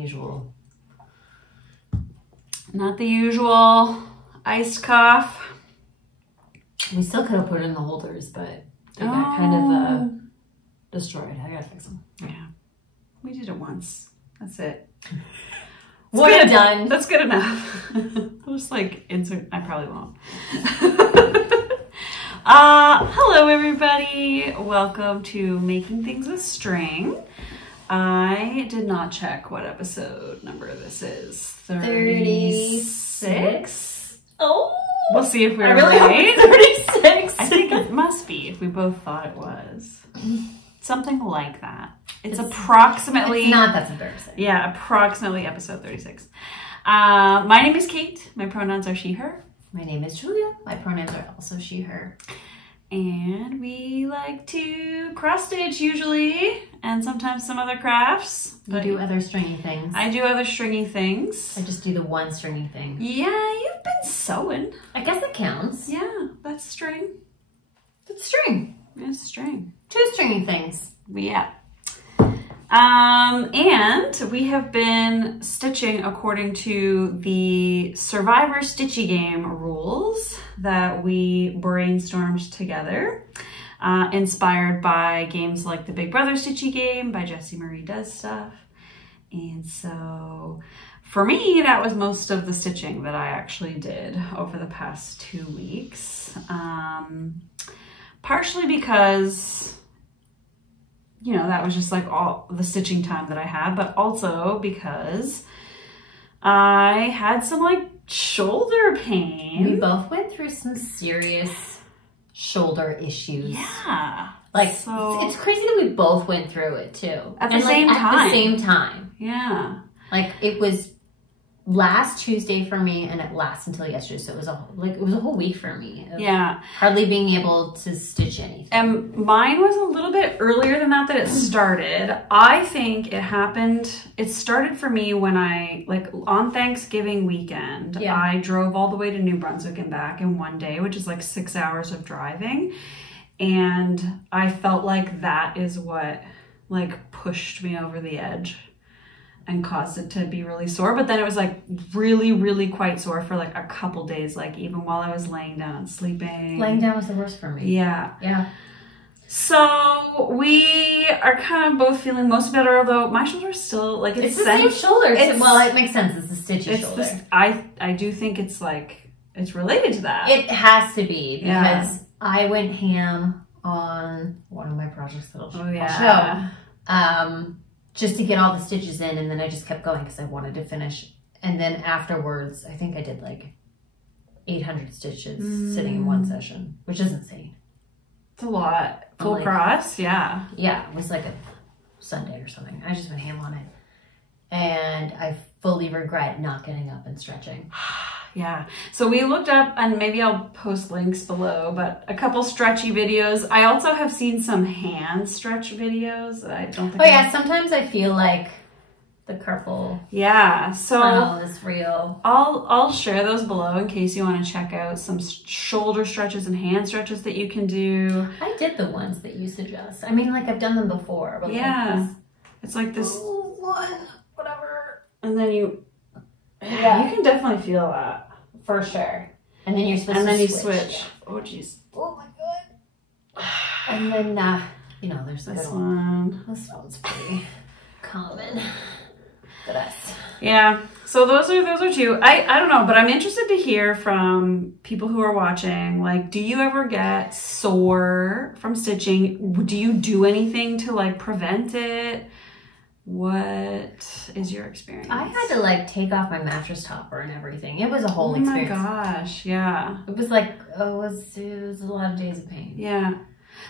usual. Not the usual iced cough. We still could have put it in the holders, but they got kind of destroyed. I gotta fix them. Yeah. We did it once. That's it. One and done. That's good enough. I'll just like insert. I probably won't. Hello everybody. Welcome to Making Things with String. I did not check what episode number this is. 36? Oh. We'll see if we're I really right. hope it's 36. I think it must be if we both thought it was. Something like that. It's approximately... It's not, that's embarrassing. Yeah, approximately episode 36. My name is Kate. My pronouns are she, her. My name is Julia. My pronouns are also she, her. And we like to cross stitch usually, and sometimes some other crafts. You do other stringy things. I do other stringy things. I just do the one stringy thing. Yeah, you've been sewing. I guess it counts. Yeah, that's string. It's string. It's string. Two stringy things. Yeah. And we have been stitching according to the Survivor Stitchy game rules that we brainstormed together, inspired by games like the Big Brother Stitchy game by Jessie Marie Does Stuff. And so for me, that was most of the stitching that I actually did over the past 2 weeks. Partially because, you know, that was just like all the stitching time that I had, but also because I had some like shoulder pain. We both went through some serious shoulder issues. Yeah. Like, so, it's crazy that we both went through it too. At the same time. At the same time. Yeah. Like, it was last Tuesday for me, and it lasts until yesterday. So it was a whole week for me. Yeah. Hardly being able to stitch anything. And mine was a little bit earlier than that it started. I think it started for me when I, like on Thanksgiving weekend, I drove all the way to New Brunswick and back in one day, which is like 6 hours of driving. And I felt like that is what like pushed me over the edge and caused it to be really sore. But then it was like really, really quite sore for like a couple days, like even while I was laying down and sleeping. Laying down was the worst for me. Yeah. Yeah. So we are kind of both feeling most better, although my shoulder is still like it's the same shoulder. Well, it makes sense. It's the stitchy shoulder. I do think it's like it's related to that. It has to be because I went ham on one of my projects that I'll show. Just to get all the stitches in, and then I just kept going because I wanted to finish. And then afterwards, I think I did like 800 stitches sitting in one session, which is insane. It's a lot. Full cross, yeah. Yeah, it was like a Sunday or something. I just went ham on it. And I fully regret not getting up and stretching. Yeah. So we looked up, and maybe I'll post links below, but a couple stretchy videos. I also have seen some hand stretch videos that I don't think. Oh yeah, sometimes I feel like the carpal tunnel is real. I'll share those below in case you want to check out some shoulder stretches and hand stretches that you can do. I did the ones that you suggest. I mean, like I've done them before. But yeah. It's like this. Whatever. And then you can definitely feel that. For sure. And then you're supposed to switch. Oh, jeez. Oh, my God. And then, you know, there's this one. This one's pretty common. For us. Yeah. So those are two. I don't know, but I'm interested to hear from people who are watching. Like, do you ever get sore from stitching? Do you do anything to, like, prevent it? What is your experience? I had to like take off my mattress topper and everything. It was a whole experience. Oh my gosh, yeah. It was like, it was a lot of days of pain. Yeah.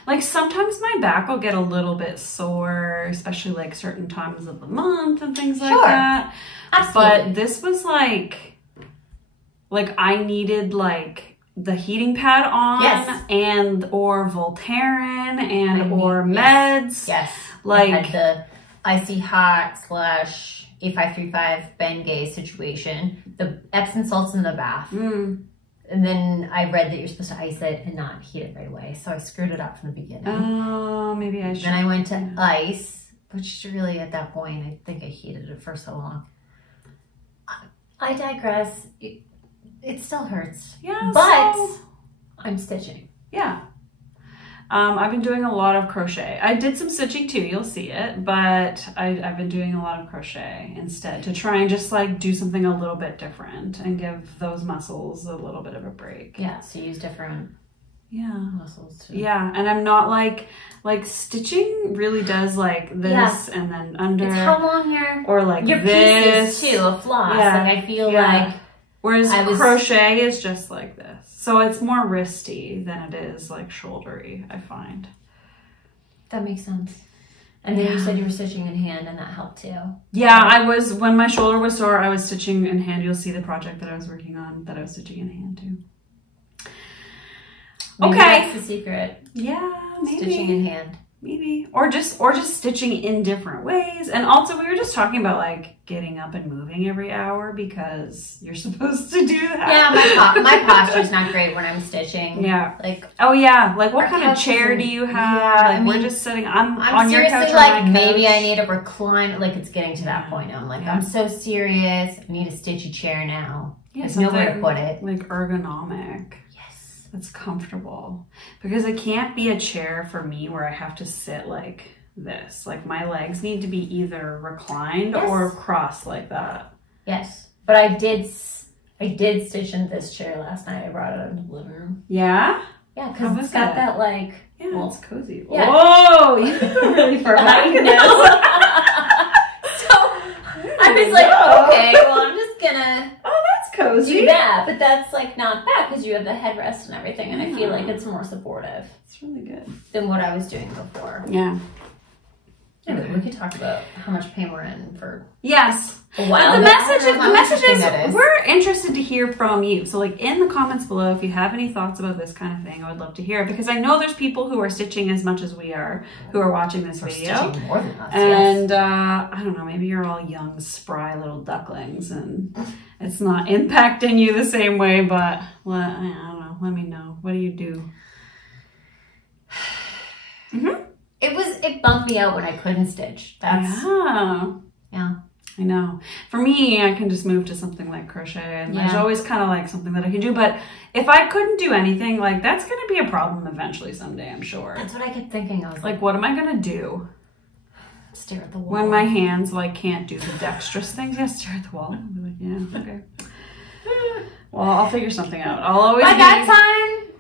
Like sometimes my back will get a little bit sore, especially like certain times of the month and things like that. Absolutely. But this was like I needed like the heating pad on and or Voltaren and or meds. Yes. Like I had the icy hot / A535 Bengay situation, the Epsom salts in the bath. And then I read that you're supposed to ice it and not heat it right away. So I screwed it up from the beginning. Oh, maybe I should. Then I went to ice which really at that point, I think I hated it for so long. I digress. It still hurts. Yeah, but I'm stitching. Yeah. I've been doing a lot of crochet. I did some stitching too, you'll see it, but I've been doing a lot of crochet instead to try and just like do something a little bit different and give those muscles a little bit of a break. Yeah, so use different muscles too. Yeah, and I'm not like stitching really does like this and then under. It's how long or like your this. pieces too, a floss. Yeah. Like I feel like. Whereas crochet is just like this. So it's more wristy than it is like shouldery, I find. That makes sense. And then you said you were stitching in hand and that helped too. Yeah, I was, when my shoulder was sore, I was stitching in hand. You'll see the project that I was working on that I was stitching in hand too. Maybe that's the secret. Yeah, maybe. Stitching in hand. Maybe. Or just stitching in different ways. And also we were just talking about like getting up and moving every hour because you're supposed to do that. Yeah, my posture's not great when I'm stitching. Yeah. Like, oh yeah, like what kind of chair do you have? Yeah, like, I mean, we're just sitting I'm on your couch, like on my maybe couch. I need a recline. Like it's getting to that point now. I'm like, I'm so serious. I need a stitchy chair now. Yeah, there's nowhere to put it. Like ergonomic. That's comfortable, because it can't be a chair for me where I have to sit like this. Like my legs need to be either reclined or crossed like that. Yes, but I did stitch in this chair last night. I brought it into the living room. Yeah? Yeah, because it's got that like... Yeah, well, it's cozy. Yeah. Whoa, you can go really far back in this. So I was like, okay, well I'm just gonna... cozy. Do that, but that's like not bad because you have the headrest and everything, and I feel like it's more supportive. It's really good than what I was doing before. Yeah. Anyway, we could talk about how much pain we're in for. Yes. A while. The message is we're interested to hear from you. So like in the comments below, if you have any thoughts about this kind of thing, I would love to hear it, because I know there's people who are stitching as much as we are who are watching this video. Stitching more than us, and I don't know, maybe you're all young, spry little ducklings and it's not impacting you the same way, but I don't know. Let me know. What do you do? It bumped me out when I couldn't stitch. Yeah. I know. For me, I can just move to something like crochet, and there's always kind of like something that I can do. But if I couldn't do anything, like that's going to be a problem eventually someday, I'm sure. That's what I kept thinking. I was like, what am I going to do? Stare at the wall. When my hands like can't do the dexterous things, stare at the wall. I'll be like, yeah, okay. Well, I'll figure something out. I'll always by that time,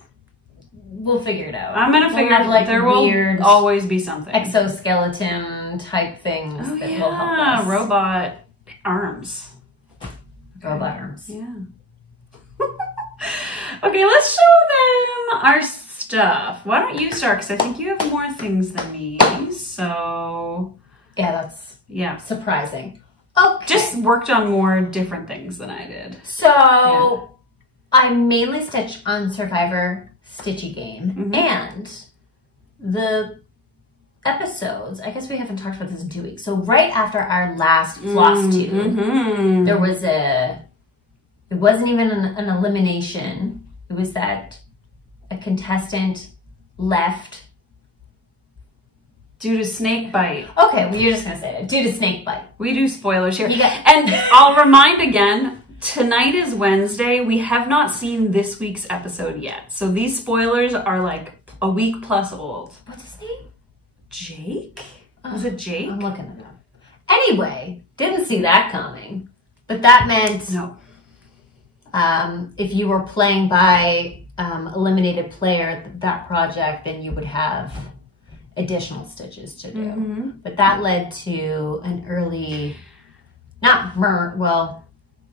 we'll figure it out. I'm gonna figure it out. Like there will always be something. Exoskeleton type things that will help us. Robot arms. Robot arms. Yeah. Okay, let's show them our stuff. Why don't you start? Because I think you have more things than me. So yeah, that's surprising. Okay. Just worked on more different things than I did. So I mainly stitch on Survivor Stitchy game, and the episodes, I guess we haven't talked about this in 2 weeks. So right after our last Flosstube, there was it wasn't even an elimination. It was that a contestant left due to snake bite. Okay, well you're just gonna say it. Due to snake bite. We do spoilers here. And I'll remind again, tonight is Wednesday. We have not seen this week's episode yet. So these spoilers are like a week plus old. What's his name? Jake? Was it Jake? I'm looking it up. Anyway, didn't see that coming. But that meant if you were playing by eliminated player that project, then you would have additional stitches to do. But that led to an early,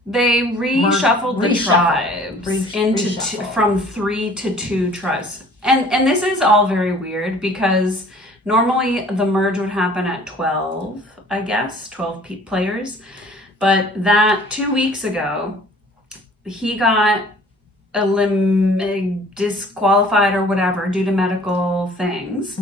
they reshuffled the tribes into from 3 to 2 tribes. And this is all very weird because normally the merge would happen at 12, I guess, 12 players. But that 2 weeks ago, he got disqualified or whatever due to medical things.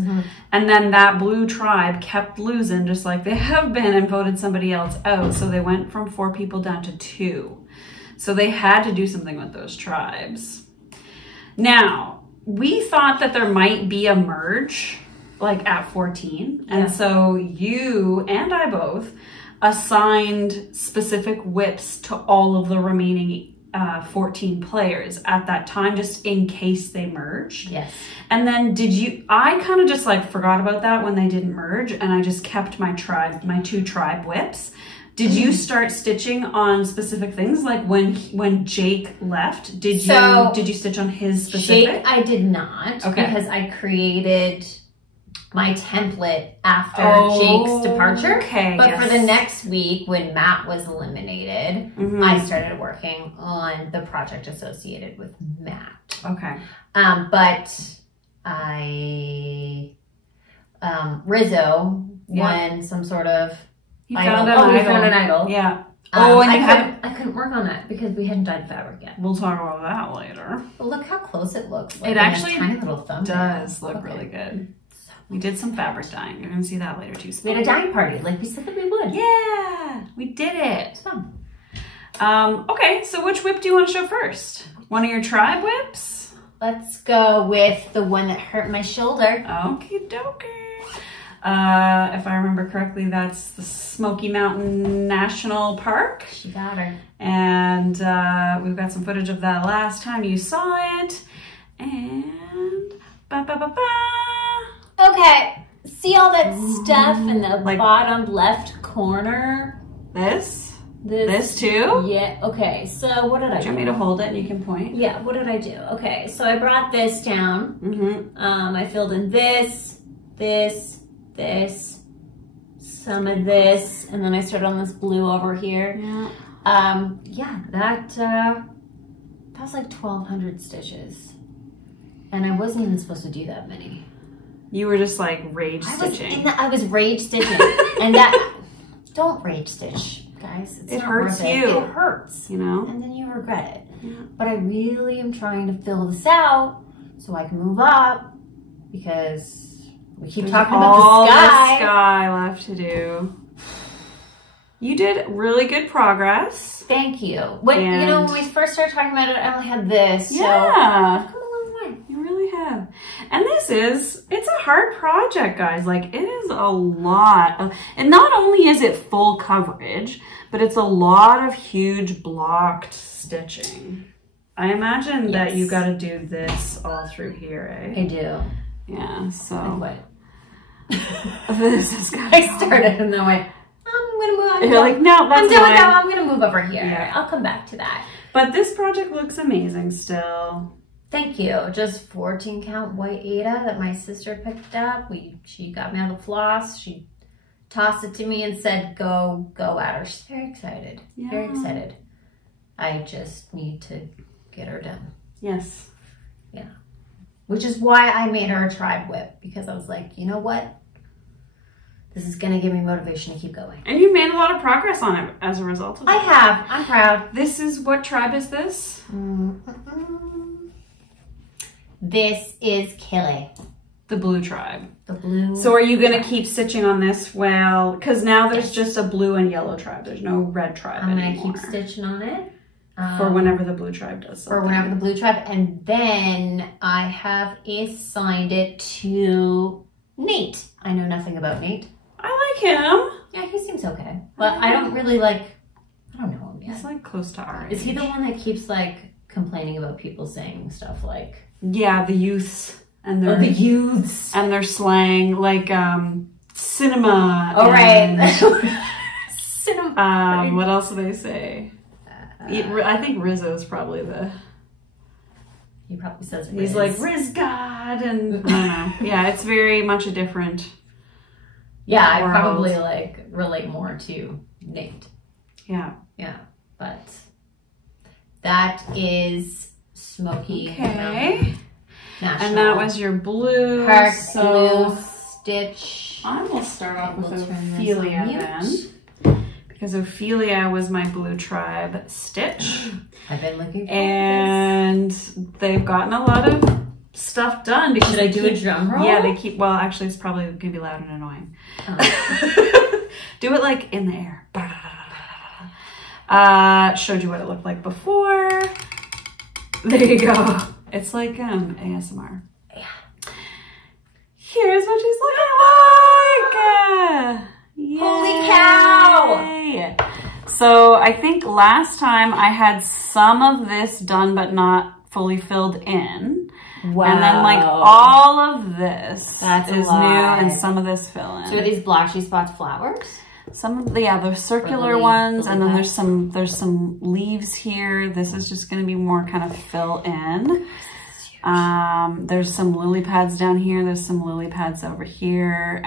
And then that blue tribe kept losing just like they have been and voted somebody else out. So they went from 4 people down to 2. So they had to do something with those tribes. Now, we thought that there might be a merge like at 14. And so you and I both assigned specific whips to all of the remaining 14 players at that time, just in case they merged. Yes. And then I kind of just like forgot about that when they didn't merge, and I just kept my 2 tribe whips. Did you start stitching on specific things? Like when Jake left, did you stitch on his specific? Jake, I did not, because I created my template after Jake's departure. But for the next week, when Matt was eliminated, I started working on the project associated with Matt. Okay. But Rizzo won some sort of idol. We found an idol. Yeah. I couldn't work on that because we hadn't dyed fabric yet. We'll talk about that later. But look how close it looks. Like it actually tiny little thumb does look really good. We did some fabric dyeing. You're going to see that later too. We had a dyeing party like we said that we would. Yeah, we did it. It's fun. Okay, so which whip do you want to show first? One of your tribe whips? Let's go with the one that hurt my shoulder. Okie dokie. If I remember correctly, that's the Smoky Mountain National Park. She got her. And we've got some footage of that last time you saw it. And okay, see all that stuff in the bottom left corner? This too? Yeah, okay, so what did I do? Do you want me to hold it and you can point? Yeah, what did I do? Okay, so I brought this down. I filled in this, some of this, and then I started on this blue over here. Yeah. That was like 1,200 stitches. And I wasn't even supposed to do that many. You were just like rage stitching. I was rage stitching. And don't rage stitch, guys. It hurts you. It hurts. You know? And then you regret it. Yeah. But I really am trying to fill this out so I can move up, because we keep talking about the sky. All the sky left to do. You did really good progress. Thank you. When we first started talking about it, I only had this. Yeah. So I've come a long way. You really have. And it's a hard project, guys. Like, it is a lot. And not only is it full coverage, but it's a lot of huge blocked stitching. I imagine that you got to do this all through here, eh? I do. Yeah, so. And what? This is good. I started and then I went, I'm going to move. You're like, no, that's I'm doing that. I'm going to move over here. Yeah. I'll come back to that. But this project looks amazing still. Thank you. Just 14 count white Aida that my sister picked up. She got me out of the floss. She tossed it to me and said, go at her. She's very excited. Yeah. Very excited. I just need to get her done. Yes. Yeah. Which is why I made her a tribe whip, because I was like, you know what? This is going to give me motivation to keep going. And you made a lot of progress on it as a result of it. I have. I'm proud. What tribe is this? This is Kille. The blue tribe. The blue. So are you going to keep stitching on this? Well, because now there's just a blue and yellow tribe. There's no red tribe anymore. I'm going to keep stitching on it. For whenever the blue tribe does something. For whenever the blue tribe. And then I have assigned it to Nate. I know nothing about Nate. I like him. Yeah, he seems okay. But I don't really I don't know him yet. He's like close to our age. Is he the one that keeps complaining about people saying stuff like... Yeah, the youths. And their, the youths. And their slang, like cinema. Oh, right. Cinema. What else do they say? I think Rizzo's probably he probably says Riz. He's like, Riz God, and I don't know. Yeah, it's very much a different Yeah, world. I probably relate more to Nate. Yeah. Yeah, but that is Smoky Mountain National. And that was your blue. Park blue stitch. I will start off with Ophelia then. Because Ophelia was my blue tribe stitch. I've been looking for and they've gotten a lot of stuff done. Because Should I do a drum roll? Yeah, they keep, well, actually it's probably going to be loud and annoying. Oh. Do it in the air. Showed you what it looked like before. There you go. It's like ASMR. Here's what she's looking like. Yay. Holy cow! So I think last time I had some of this done, but not fully filled in. Wow. And then like all of this That's is new and some of this fill in. So are these blotchy spots flowers? Some of the, yeah, the circular ones, and then there's some leaves here. This is just going to be more kind of fill in. There's some lily pads down here. There's some lily pads over here,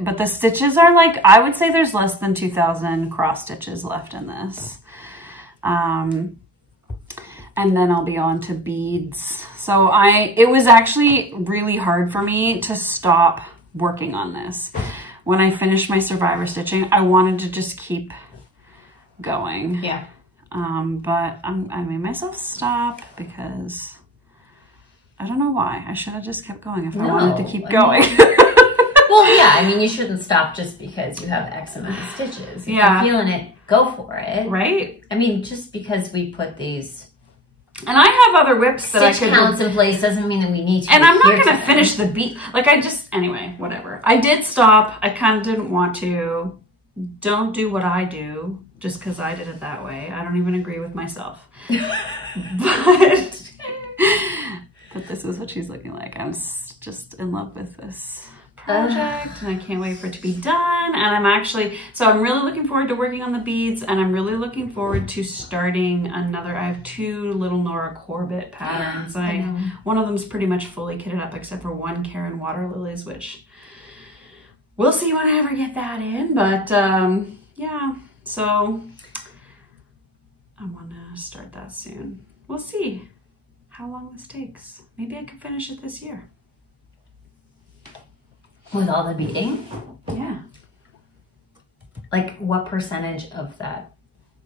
but the stitches are like, I would say there's less than 2,000 cross stitches left in this. And then I'll be on to beads. So it was actually really hard for me to stop working on this. When I finished my survivor stitching, I wanted to just keep going. Yeah. But I made myself stop because I don't know why. I should have just kept going if I wanted to keep going. Well, yeah, I mean, you shouldn't stop just because you have X amount of stitches. If you're feeling it, go for it. Right? I mean, just because we put these... And I have other whips that I could... Stitch counts in place doesn't mean that we need to. And I'm not going to finish the bead. Like, anyway, whatever. I did stop. I kind of didn't want to. Don't do what I do just because I did it that way. I don't even agree with myself. But this is what she's looking like. I'm just in love with this project and I can't wait for it to be done. And I'm really looking forward to working on the beads, and I'm really looking forward to starting another. I have 2 little Nora Corbett patterns. One of them's pretty much fully kitted up except for 1 Karen Water Lilies, which we'll see when I ever get that in. But yeah, so I want to start that soon. We'll see how long this takes. Maybe I could finish it this year. With all the beading? Yeah. Like, what percentage of that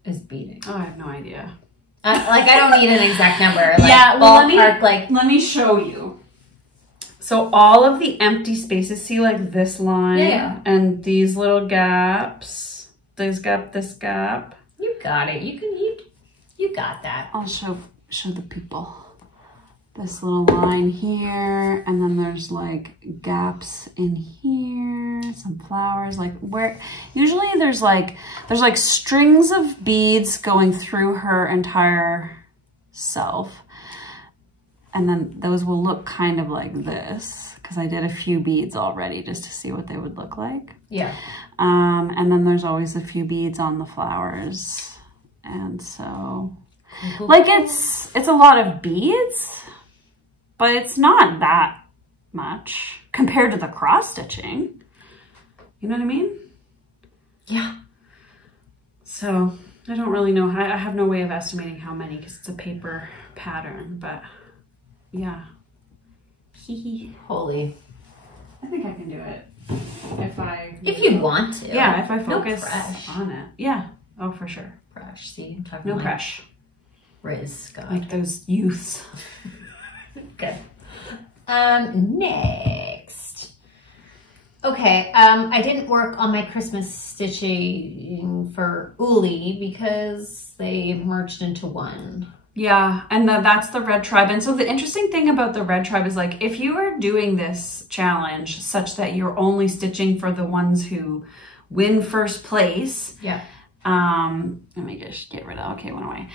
is beading? Oh, I have no idea. Like, I don't need an exact number. Like, yeah, well, let me show you. So all of the empty spaces, see like this line and these little gaps, this gap, this gap. You got it. You got that. I'll show the people. This little line here, and then there's like gaps in here, some flowers, like where usually there's like strings of beads going through her entire self, and then those will look kind of like this because I did a few beads already just to see what they would look like. Yeah. And then there's always a few beads on the flowers, and so like it's a lot of beads. But it's not that much compared to the cross stitching. You know what I mean? Yeah. So I don't really know. I have no way of estimating how many because it's a paper pattern, but yeah. Holy. I think I can do it. If you want to. Yeah, if I focus on it. Yeah. Oh, for sure. Fresh. See, I'm talking no fresh. Riz, God. Like those youths. Good. Next. Okay, I didn't work on my Christmas stitching for Uli because they merged into one. Yeah, and that's the Red Tribe. And so the interesting thing about the Red Tribe is like, if you are doing this challenge such that you're only stitching for the ones who win first place. Yeah. Let me just get rid of, okay, went away.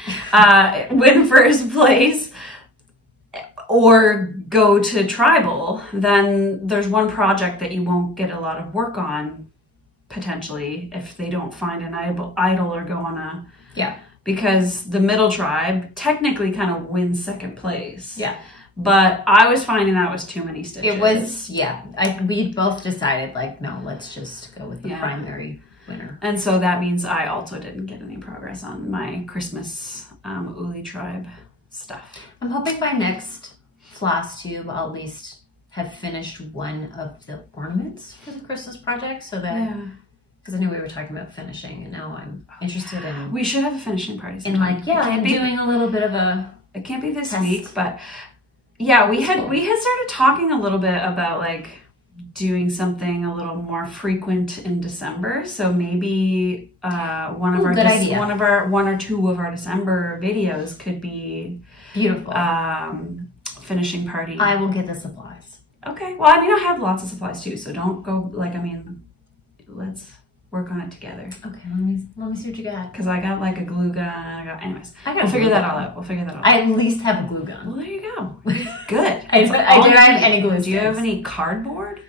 Win first place or go to tribal, then there's one project that you won't get a lot of work on potentially if they don't find an idol or go on a... Yeah. Because the middle tribe technically kind of wins second place. Yeah. But I was finding that was too many stitches. It was, yeah. We both decided like, no, let's just go with the primary winner. And so that means I also didn't get any progress on my Christmas Uli tribe stuff. I'm hoping by next Flosstube I'll at least have finished one of the ornaments for the Christmas project so that, because I knew we were talking about finishing and now I'm interested in... We should have a finishing party sometime. And like, I'm doing a little bit of a... It can't be this week, but yeah, we had started talking a little bit about like doing something a little more frequent in December. So maybe one or two of our December videos could be beautiful finishing party. I will get the supplies. Okay. Well, I mean, I have lots of supplies too, so don't go, like, I mean, let's work on it together. Okay, let me see what you got. Because I got like a glue gun. Anyways, we'll figure that all out. We'll figure that out. I at least have a glue gun. Well, there you go. Good. I don't have any glue. Do you have any cardboard?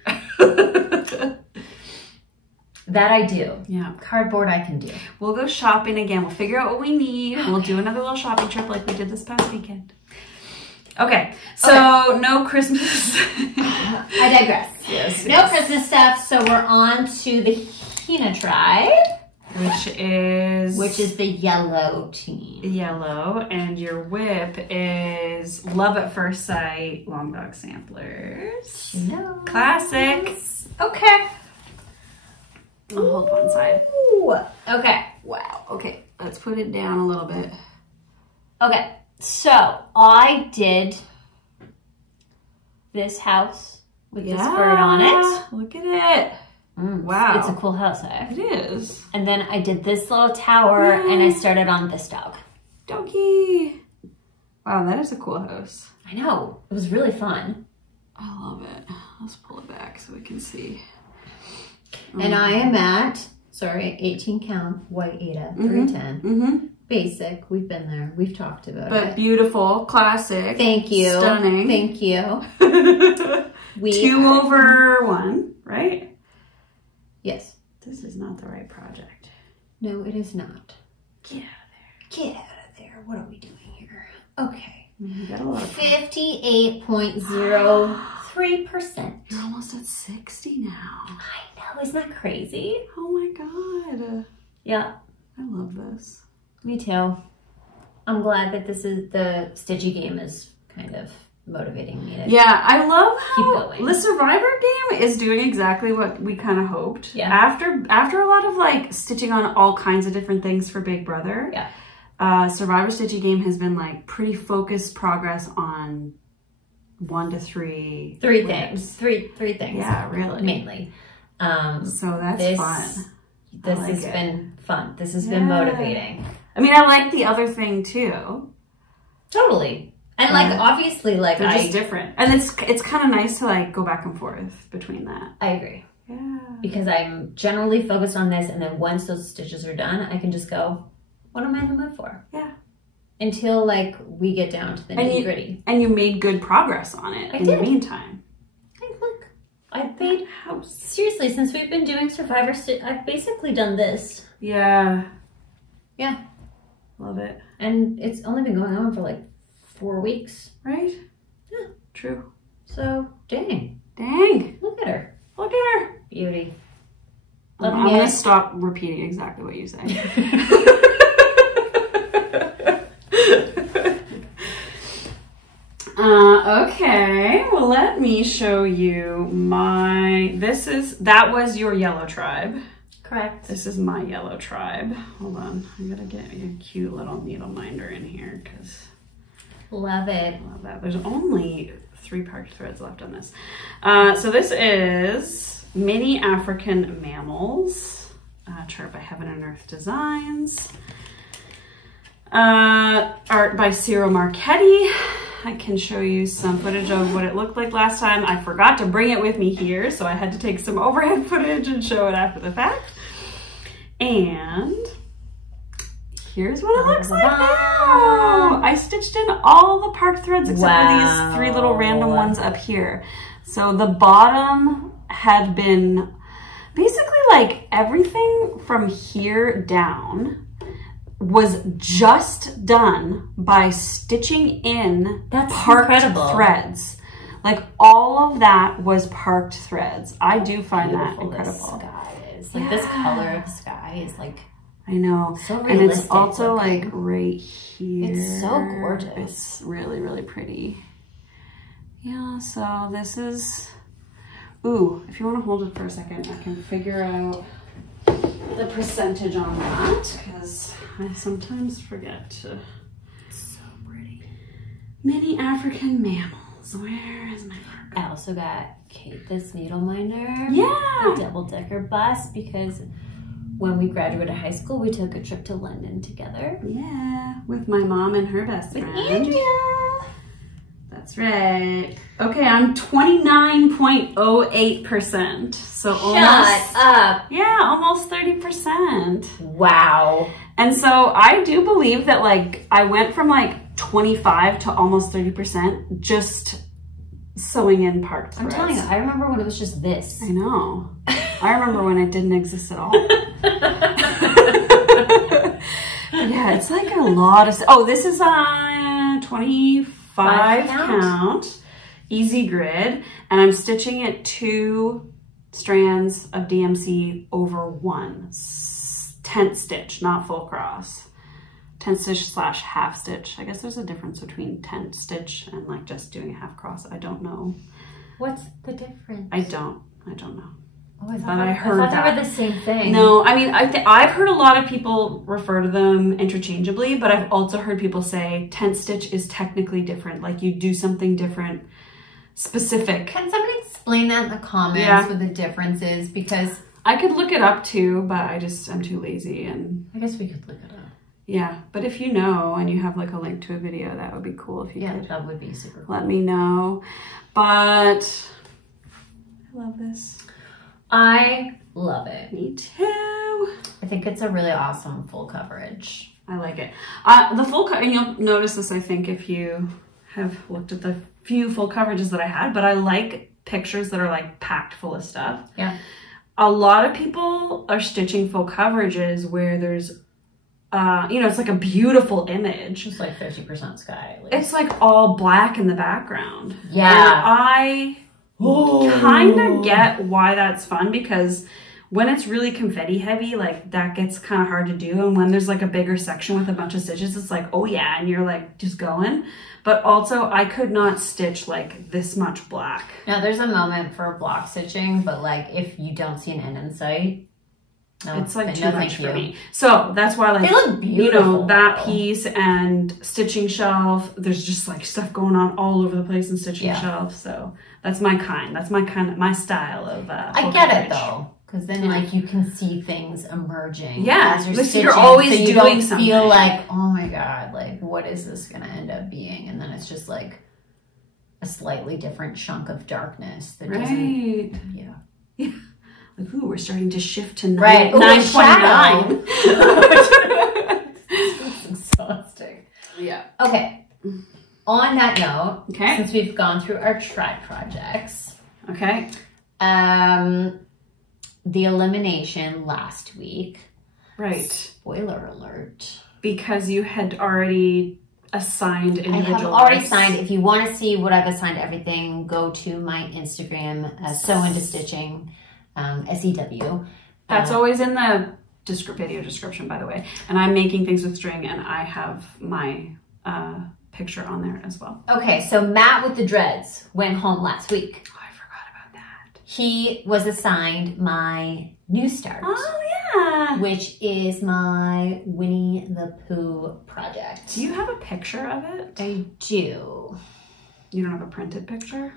That I do. Yeah. Cardboard I can do. We'll go shopping again. We'll figure out what we need. Okay. We'll do another little shopping trip like we did this past weekend. Okay. So no Christmas. I digress. Yes. No Christmas stuff. So we're on to the Hina tribe. Which is the yellow team. Yellow. And your whip is Love at First Sight Long Dog Samplers. No. Classic. Okay. I'll hold one side. Ooh. Okay. Wow. Okay. Let's put it down a little bit. Okay. So I did this house with this bird on it. Look at it. Wow. It's a cool house, eh? It is. And then I did this little tower and I started on this dog. Doggy. Wow, that is a cool house. I know. It was really fun. I love it. Let's pull it back so we can see. And I am at, 18 count, white Ada, 310. Basic. We've been there. We've talked about it. But beautiful, classic. Thank you. Stunning. Thank you. 2/1, right? Yes. This is not the right project. No, it is not. Get out of there. Get out of there. What are we doing here? Okay. You got a lot of 58.03%. You're almost at 60 now. I know. Isn't that crazy? Oh my God. Yeah. I love this. Me too. I'm glad that the Stitchy game is kind of motivating me to I love keep how going. the Survivor game is doing exactly what we kind of hoped. Yeah. After a lot of like stitching on all kinds of different things for Big Brother. Yeah. Survivor Stitchy game has been like pretty focused progress on 1 to 3 things. Three things. Yeah, really. Mainly. So that's fun. This has been fun. This has been motivating. I mean, I like the other thing too. Totally. And like obviously like they're just different. And it's kind of nice to like go back and forth between that. I agree. Yeah. Because I'm generally focused on this and then once those stitches are done, I can just go, what am I in the mood for? Yeah. Until like we get down to the nitty gritty. And you made good progress on it in the meantime. Hey, look. I've made seriously, since we've been doing Survivor I've basically done this. Yeah. Yeah. Love it. And it's only been going on for like 4 weeks. Right? Yeah. True. So, dang. Dang. Look at her. Look at her. Beauty. I'm going to stop repeating exactly what you say. Okay. Well, let me show you that was your yellow tribe. Correct. This is my yellow tribe. Hold on. I gotta get a cute little needle minder in here because love it. Love that. There's only 3 parked threads left on this. So this is Mini African Mammals, chart by Heaven and Earth Designs. Art by Ciro Marchetti. I can show you some footage of what it looked like last time. I forgot to bring it with me here, so I had to take some overhead footage and show it after the fact. And here's what it looks like now. I stitched in all the parked threads except for these 3 little random ones up here. So the bottom had been basically like everything from here down was just done by stitching in parked threads. Like all of that was parked threads. I do find that incredible. Like this color of sky is like, I know. So realistic. And it's also like right here. It's so gorgeous. It's really, really pretty. Yeah, so this is, ooh, if you want to hold it for a second, I can figure out the percentage on that because I sometimes forget to. It's so pretty. Mini African Mammals. Where is my marker? I also got Kate this needle minder. Yeah. A double-decker bus because when we graduated high school, we took a trip to London together. Yeah, with my mom and her best friend. Andrea. That's right. Okay, I'm 29.08%. So Shut up. Yeah, almost 30%. Wow. And so I do believe that like I went from like 25 to almost 30% just sewing in part threads. I'm telling you, I remember when it was just this. I know. I remember when it didn't exist at all. Yeah, it's like a lot of... Oh, this is on 25 count, easy grid, and I'm stitching it 2 strands of DMC over 1 tent stitch, not full cross. Tent stitch / half stitch. I guess there's a difference between tent stitch and like just doing a half cross. I don't know. What's the difference? I don't know. Oh, I thought they were the same thing. No, I mean, I've heard a lot of people refer to them interchangeably, but I've also heard people say tent stitch is technically different. Like you do something different, specific. Can somebody explain that in the comments what the difference is? Because I could look it up too, but I'm too lazy. And I guess we could look it up. Yeah, but if you know and you have like a link to a video, that would be cool if you could. Yeah, that would be super cool. Let me know. But I love this. I love it. Me too. I think it's a really awesome full coverage. I like it. The full and you'll notice this, I think, if you have looked at the few full coverages that I had, but I like pictures that are like packed full of stuff. Yeah. A lot of people are stitching full coverages where there's, you know, it's like a beautiful image. It's like 50% sky. It's like all black in the background. Yeah. And I kind of get why that's fun, because when it's really confetti heavy, like that gets kind of hard to do. And when there's like a bigger section with a bunch of stitches, it's like, oh yeah, and you're like just going. But also I could not stitch like this much black. Now there's a moment for block stitching, but like if you don't see an end in sight, no, it's like too no, much for me. So that's why, like, they look beautiful, you know, that piece and stitching shelf, there's just like stuff going on all over the place in stitching shelf. So that's my kind. That's my style of I get it though, because then like you can see things emerging. Yeah, as you're stitching, you're always so you doing don't something. feel like, oh my god, like what is this gonna end up being? And then it's just like a slightly different chunk of darkness that doesn't. Yeah. Like, ooh, we're starting to shift to 9.9. It's exhausting. Yeah. Okay. On that note, okay, since we've gone through our try projects, okay, the elimination last week. Right. Spoiler alert. Because you had already assigned individual. I have already signed. If you want to see what I've assigned everything, go to my Instagram, Sew Into Stitching. SEW. That's always in the video description, by the way. And I'm making things with string, and I have my picture on there as well. Okay, so Matt with the dreads went home last week. Oh, I forgot about that. He was assigned my new start. Oh, yeah. Which is my Winnie the Pooh project. Do you have a picture of it? I do. You don't have a printed picture?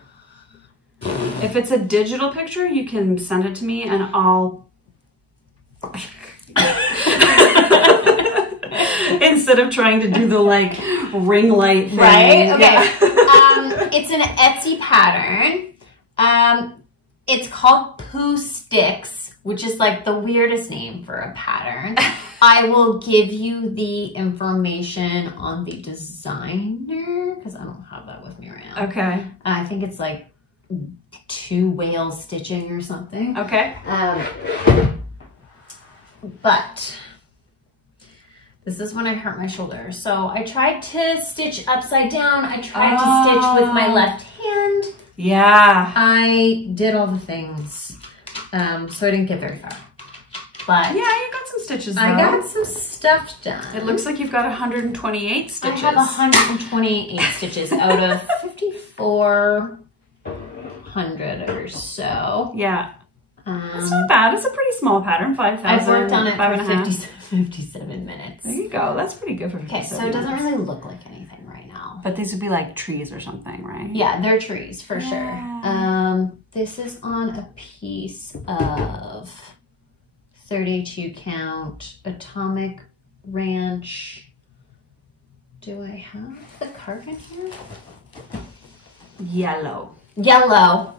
If it's a digital picture, you can send it to me and I'll... Instead of trying to do the like ring light thing. Right? Okay. Yeah. It's an Etsy pattern. It's called Pooh Sticks, which is like the weirdest name for a pattern. I will give you the information on the designer because I don't have that with me right now. Okay. I think it's like 2 whale stitching or something. Okay. But this is when I hurt my shoulder. So I tried to stitch upside down. I tried to stitch with my left hand. Yeah. I did all the things. So I didn't get very far. But yeah, you got some stitches though. I got some stuff done. It looks like you've got 128 stitches. I have 128 stitches out of 5,400 or so. Yeah. It's not bad. It's a pretty small pattern, 5,000. I've worked on it for 57 minutes. There you go. That's pretty good for 57 minutes. Okay, so it doesn't really look like anything right now. But these would be like trees or something, right? Yeah, they're trees for sure. This is on a piece of 32 count Atomic Ranch. Do I have the card in here? yellow. Yellow.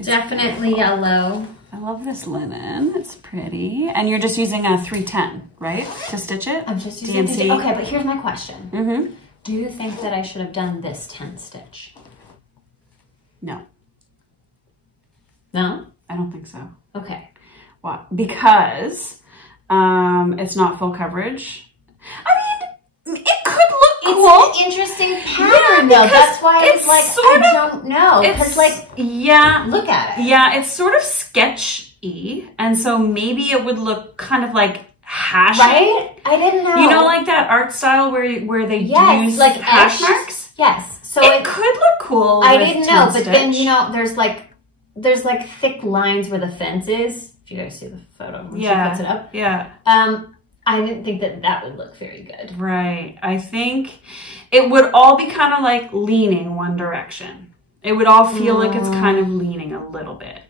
Definitely yellow. I love this linen. It's pretty. And you're just using a 310, right? To stitch it? I'm just using DMC. Okay, but here's my question. Mm-hmm. Do you think that I should have done this 10 stitch? No. No? I don't think so. Okay. Why? Because it's not full coverage. I mean, it could look cool. It's an interesting pattern, though. That's why it's like, I don't know. Because, like, yeah, look at it. Yeah, it's sort of sketchy, and so maybe it would look kind of like hashy. Right? I didn't know. You know, like that art style where they use like hash marks? Yes. So it could look cool. I didn't know, but stitch. then, you know, there's like thick lines where the fence is. If you guys see the photo when she puts it up. Yeah. I didn't think that would look very good. Right. I think it would all be kind of like leaning one direction. It would all feel like it's kind of leaning a little bit.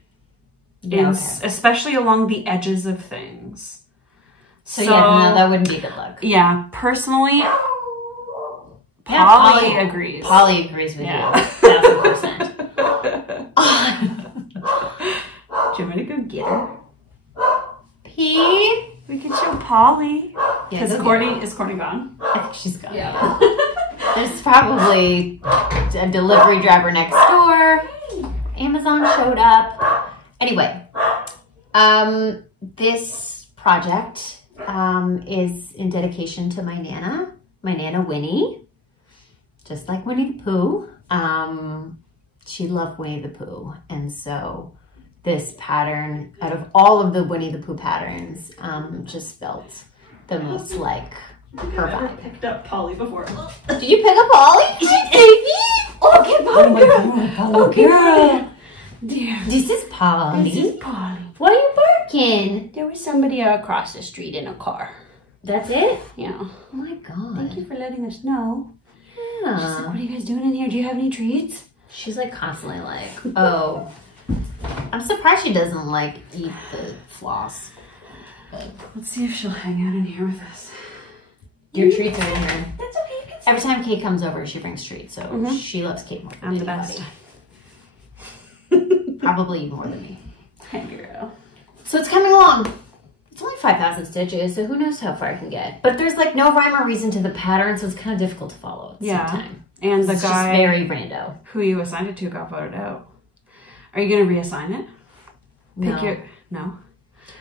Yeah, especially along the edges of things. So yeah, no, that wouldn't be good luck. Yeah, personally, Polly agrees. Polly agrees with you. 1,000%. Do you want me to go get her? P? We can show Polly. Yeah, Because Kourtney gone? I think she's gone. Yeah. There's probably a delivery driver next door. Amazon showed up. Anyway, this project is in dedication to my Nana Winnie. Just like Winnie the Pooh. She loved Winnie the Pooh. And so this pattern, out of all of the Winnie the Pooh patterns, just felt the most like her vibe. I picked up Polly before. Did you pick up Polly? Baby? Oh, okay, Polly girl. Okay, girl. This is Polly. This is Polly. Why are you barking? There was somebody across the street in a car. That's it? Yeah. Oh my god. Thank you for letting us know. Yeah. She's like, what are you guys doing in here? Do you have any treats? She's like constantly like, oh. I'm surprised she doesn't like eat the floss. But let's see if she'll hang out in here with us. Your treats are in here. That's okay. Every time Kate comes over, she brings treats. So she loves Kate more than I'm the anybody. best. Probably more than me. Hey, girl. So it's coming along. It's only 5,000 stitches, so who knows how far I can get. But there's like no rhyme or reason to the pattern, so it's kind of difficult to follow at the same time. And the it's guy just very rando. who you assigned it to got voted out. Are you going to reassign it? No. No?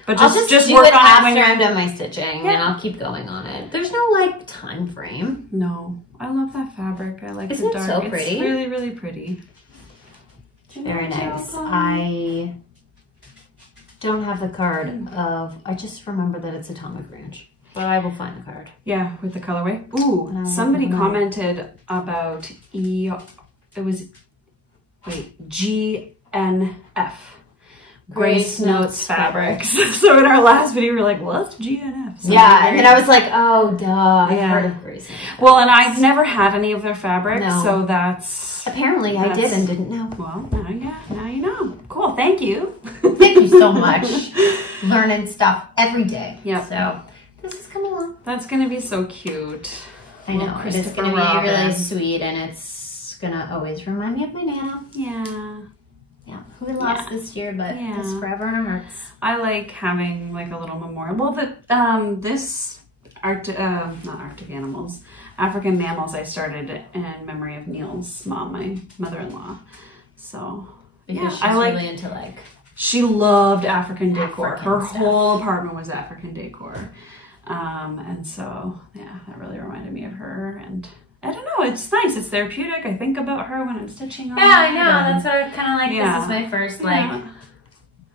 But I'll just work it on after it when I'm done my stitching, and I'll keep going on it. There's no like time frame. No. I love that fabric. I like Isn't the dark. it so pretty? It's really, really pretty. Very nice. I don't have the card of, I just remember that it's Atomic Ranch, but I will find the card. Yeah, with the colorway. Ooh, somebody commented about GNF. Grace Notes Fabrics. So in our last video, we were like, what's GNF? So yeah, and then I was like, oh, duh, I've heard of Grace Notes. Well, and I've never had any of their fabrics, so that's... Apparently I did and didn't know. Well, now you know. Cool, thank you. Thank you so much. Learning stuff every day. Yeah. So this is coming along. That's going to be so cute. I know. It's going to be really sweet, and it's going to always remind me of my Nana. Yeah. Yeah, who we lost this year, but it's forever in our hearts. I like having like a little memorial. Well, this not Arctic Animals, African Mammals I started in memory of Neil's mom, my mother-in-law. So because she's really into like... She loved African decor. Her whole apartment was African decor. And so, yeah, that really reminded me of her, and... I don't know, it's nice. It's therapeutic. I think about her when I'm stitching on I know. That's what I kind of like. Yeah. This is my first, like,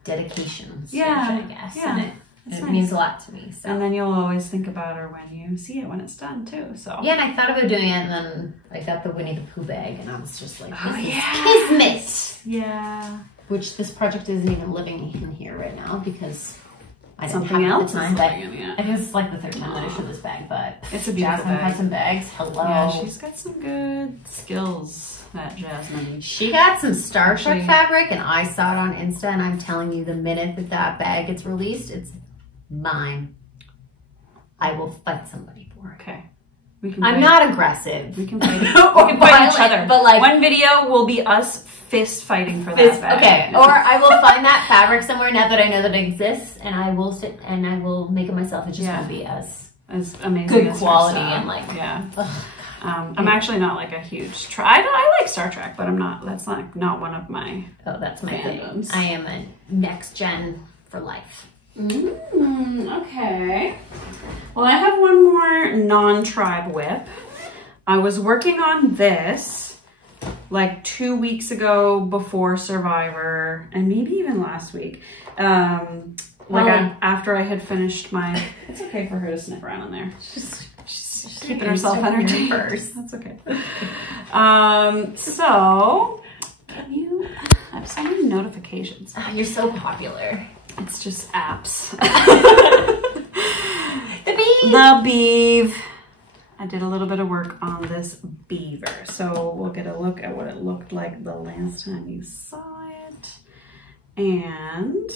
dedication stitch, I guess. Yeah. And it means a lot to me. So. And then you'll always think about her when you see it when it's done, too. So yeah, and I thought about doing it, and then I got the Winnie the Pooh bag, and I was just like, this is kismet! Yeah. Which this project isn't even living in here right now, because... I didn't Something have else the time, is but living in, I think this is like the third time that I showed this bag, but it's a beautiful Jasmine bag. has some bags. Hello. Yeah, she's got some good skills, that Jasmine. She got some Star Trek fabric, and I saw it on Insta, and I'm telling you, the minute that bag gets released, it's mine. I will fight somebody for it. Okay. I'm not aggressive. We can fight, we can fight each other. But like, one video will be us fist fighting for that bag. Okay, or I will find that fabric somewhere now that I know that it exists, and I will sit and I will make it myself. It's just gonna be as amazing, good quality and like I'm actually not like a huge. I like Star Trek, but I'm not. That's not one of my. Oh, that's my thing. I am a next gen for life. Okay. Well, I have one more non-tribe whip. I was working on this like 2 weeks ago before Survivor, and maybe even last week. After I had finished my. It's okay for her to sniff around in there. She's keeping herself entertained first. That's okay. So I have so many notifications. You're so popular. It's just apps. The beeve. I did a little bit of work on this beaver. So we'll get a look at what it looked like the last time you saw it. And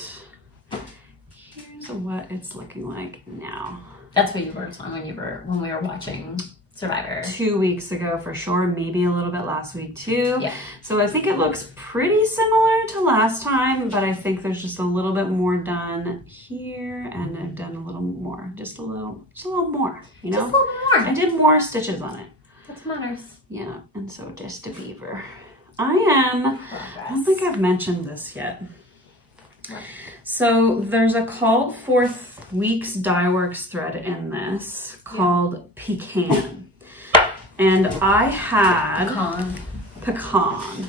here's what it's looking like now. That's what you worked on when we were watching Survivor. 2 weeks ago for sure, maybe a little bit last week too. Yeah. So I think it looks pretty similar to last time, but I think there's just a little bit more done here, and I've done a little more, just a little more, you know? Just a little bit more. I did more stitches on it. That matters. Yeah, and so just a beaver. I don't think I've mentioned this yet. What? So there's a called forth weeks dye works thread in this called Pecan. And I had pecan.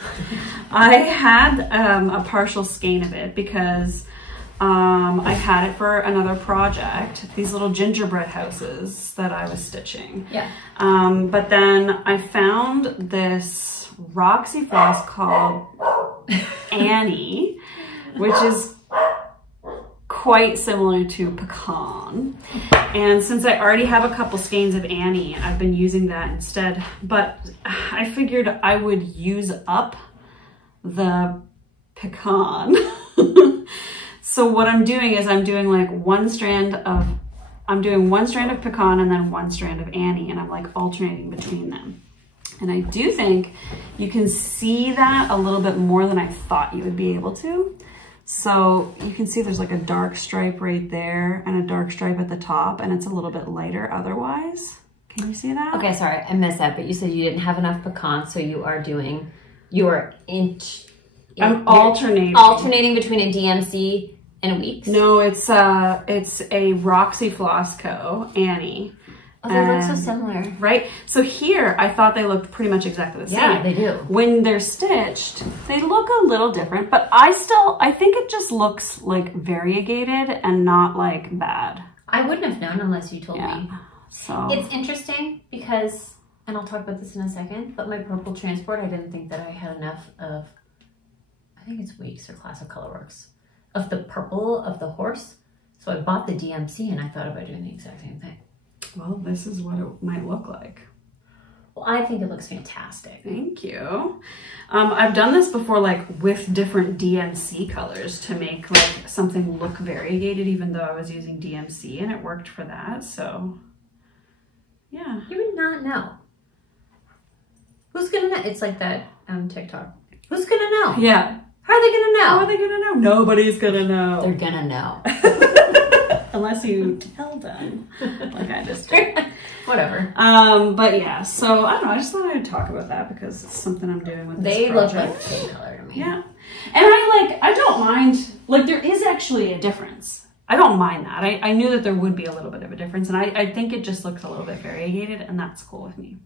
I had a partial skein of it because I had it for another project, these little gingerbread houses that I was stitching. Yeah. But then I found this Roxy floss called Annie, which is quite similar to pecan. And since I already have a couple skeins of Annie, I've been using that instead. But I figured I would use up the pecan. So what I'm doing is I'm doing one strand of pecan and then one strand of Annie, and I'm like alternating between them. And I do think you can see that a little bit more than I thought you would be able to. So you can see there's like a dark stripe right there and a dark stripe at the top, and it's a little bit lighter otherwise. Can you see that? Okay, sorry, I missed that, but you said you didn't have enough pecan, so you are doing I'm alternating between a DMC and a Weeks. No, it's a Roxy Floss Co. Annie. Oh, they look so similar. Right? So here, I thought they looked pretty much exactly the same. Yeah, they do. When they're stitched, they look a little different, but I think it just looks like variegated and not like bad. I wouldn't have known unless you told me. So it's interesting because, and I'll talk about this in a second, but my purple transport, I didn't think that I had enough of, I think it's Weeks or Classic Colorworks, of the purple of the horse. So I bought the DMC and I thought about doing the exact same thing. Well, this is what it might look like. Well, I think it looks fantastic. Thank you. I've done this before, with different DMC colors to make something look variegated, even though I was using DMC, and it worked for that. So, yeah. You would not know. Who's gonna know? It's like that on TikTok. Who's gonna know? Yeah. How are they gonna know? How are they gonna know? Nobody's gonna know. They're gonna know. Unless you tell them, like I just did. Whatever. But yeah, so I don't know, I just thought I would talk about that because it's something I'm doing with this project. Look like the same color to me. Yeah. And I don't mind, there is actually a difference. I don't mind that. I knew that there would be a little bit of a difference, and I think it just looks a little bit variegated, and that's cool with me.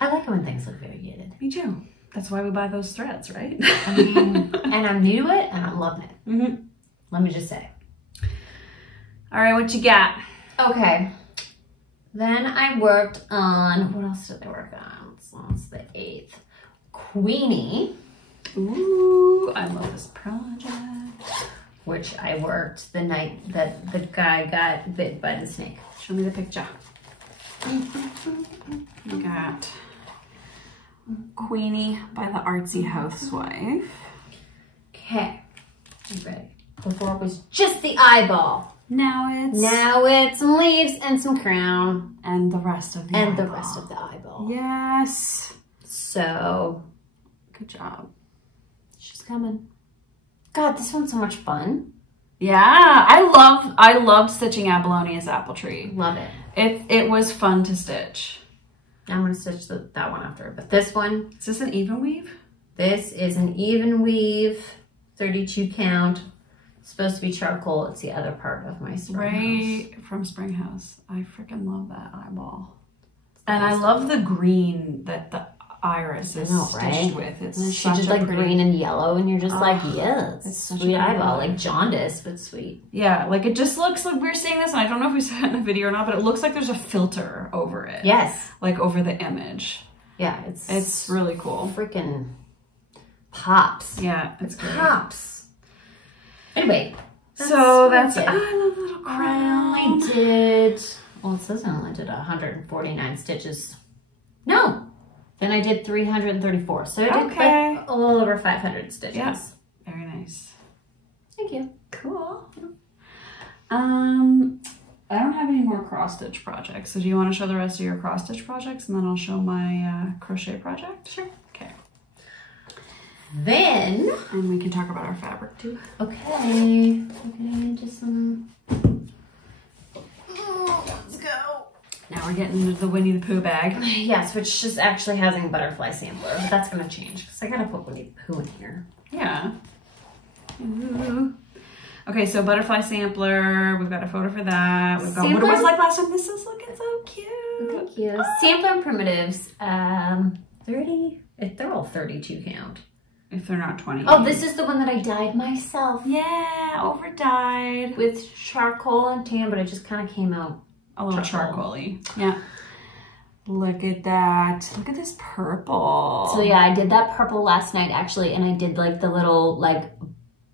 I like it when things look variegated. Me too. That's why we buy those threads, right? I mean, and I'm new to it, and I'm loving it. Mm-hmm. Let me just say. All right, what you got? Okay. Then I worked on, what else did I work on? So it's the 8th. Queenie. Ooh, I love this project. Which I worked the night that the guy got bit by the snake. Show me the picture. We got Queenie by the Artsy Housewife. Okay. You ready? Before it was just the eyeball. Now it's some leaves and some crown. And the rest of the eyeball. The rest of the eyeball. Yes. So, good job. She's coming. God, this one's so much fun. Yeah, I loved stitching Abalonia's apple tree. Love it. It was fun to stitch. I'm gonna stitch that one after, but this one. Is this an even weave? This is an even weave, 32 count. It's supposed to be charcoal. It's the other part of my spring right house. From Spring House. I freaking love that eyeball. And I love the green that the iris is stitched with. It's she just like green and yellow, and you're just like, yes, it's sweet eyeball, like jaundice, but sweet. Yeah, like it just looks like we're seeing this, and I don't know if we saw it in the video or not, but it looks like there's a filter over it. Yes, like over the image. Yeah, it's really cool. Freaking pops. Yeah, it's great. Pops. Anyway, so that's I love the little crown. I did. Well, it says I only did 149 stitches. No. Then I did 334. So I did like a little over 500 stitches. Yeah. Very nice. Thank you. Cool. I don't have any more cross stitch projects. So do you want to show the rest of your cross stitch projects, and then I'll show my crochet project? Sure. Okay. Then and we can talk about our fabric too. Okay. We're getting into some. Let's go. Now we're getting into the Winnie the Pooh bag. Yes, which is actually having butterfly sampler, but that's gonna change because I gotta put Winnie the Pooh in here. Yeah. Ooh. Okay, so butterfly sampler. We've got a photo for that. We've got sampler? What it was like last time. This is looking so cute. Thank you. Sampler and primitives. 30. They're all 32 count. If they're not 20. Oh, this is the one that I dyed myself. Yeah, over dyed with charcoal and tan, but it just kind of came out a little charcoal-y. Yeah. Look at that. Look at this purple. So yeah, I did that purple last night actually, and I did like the little like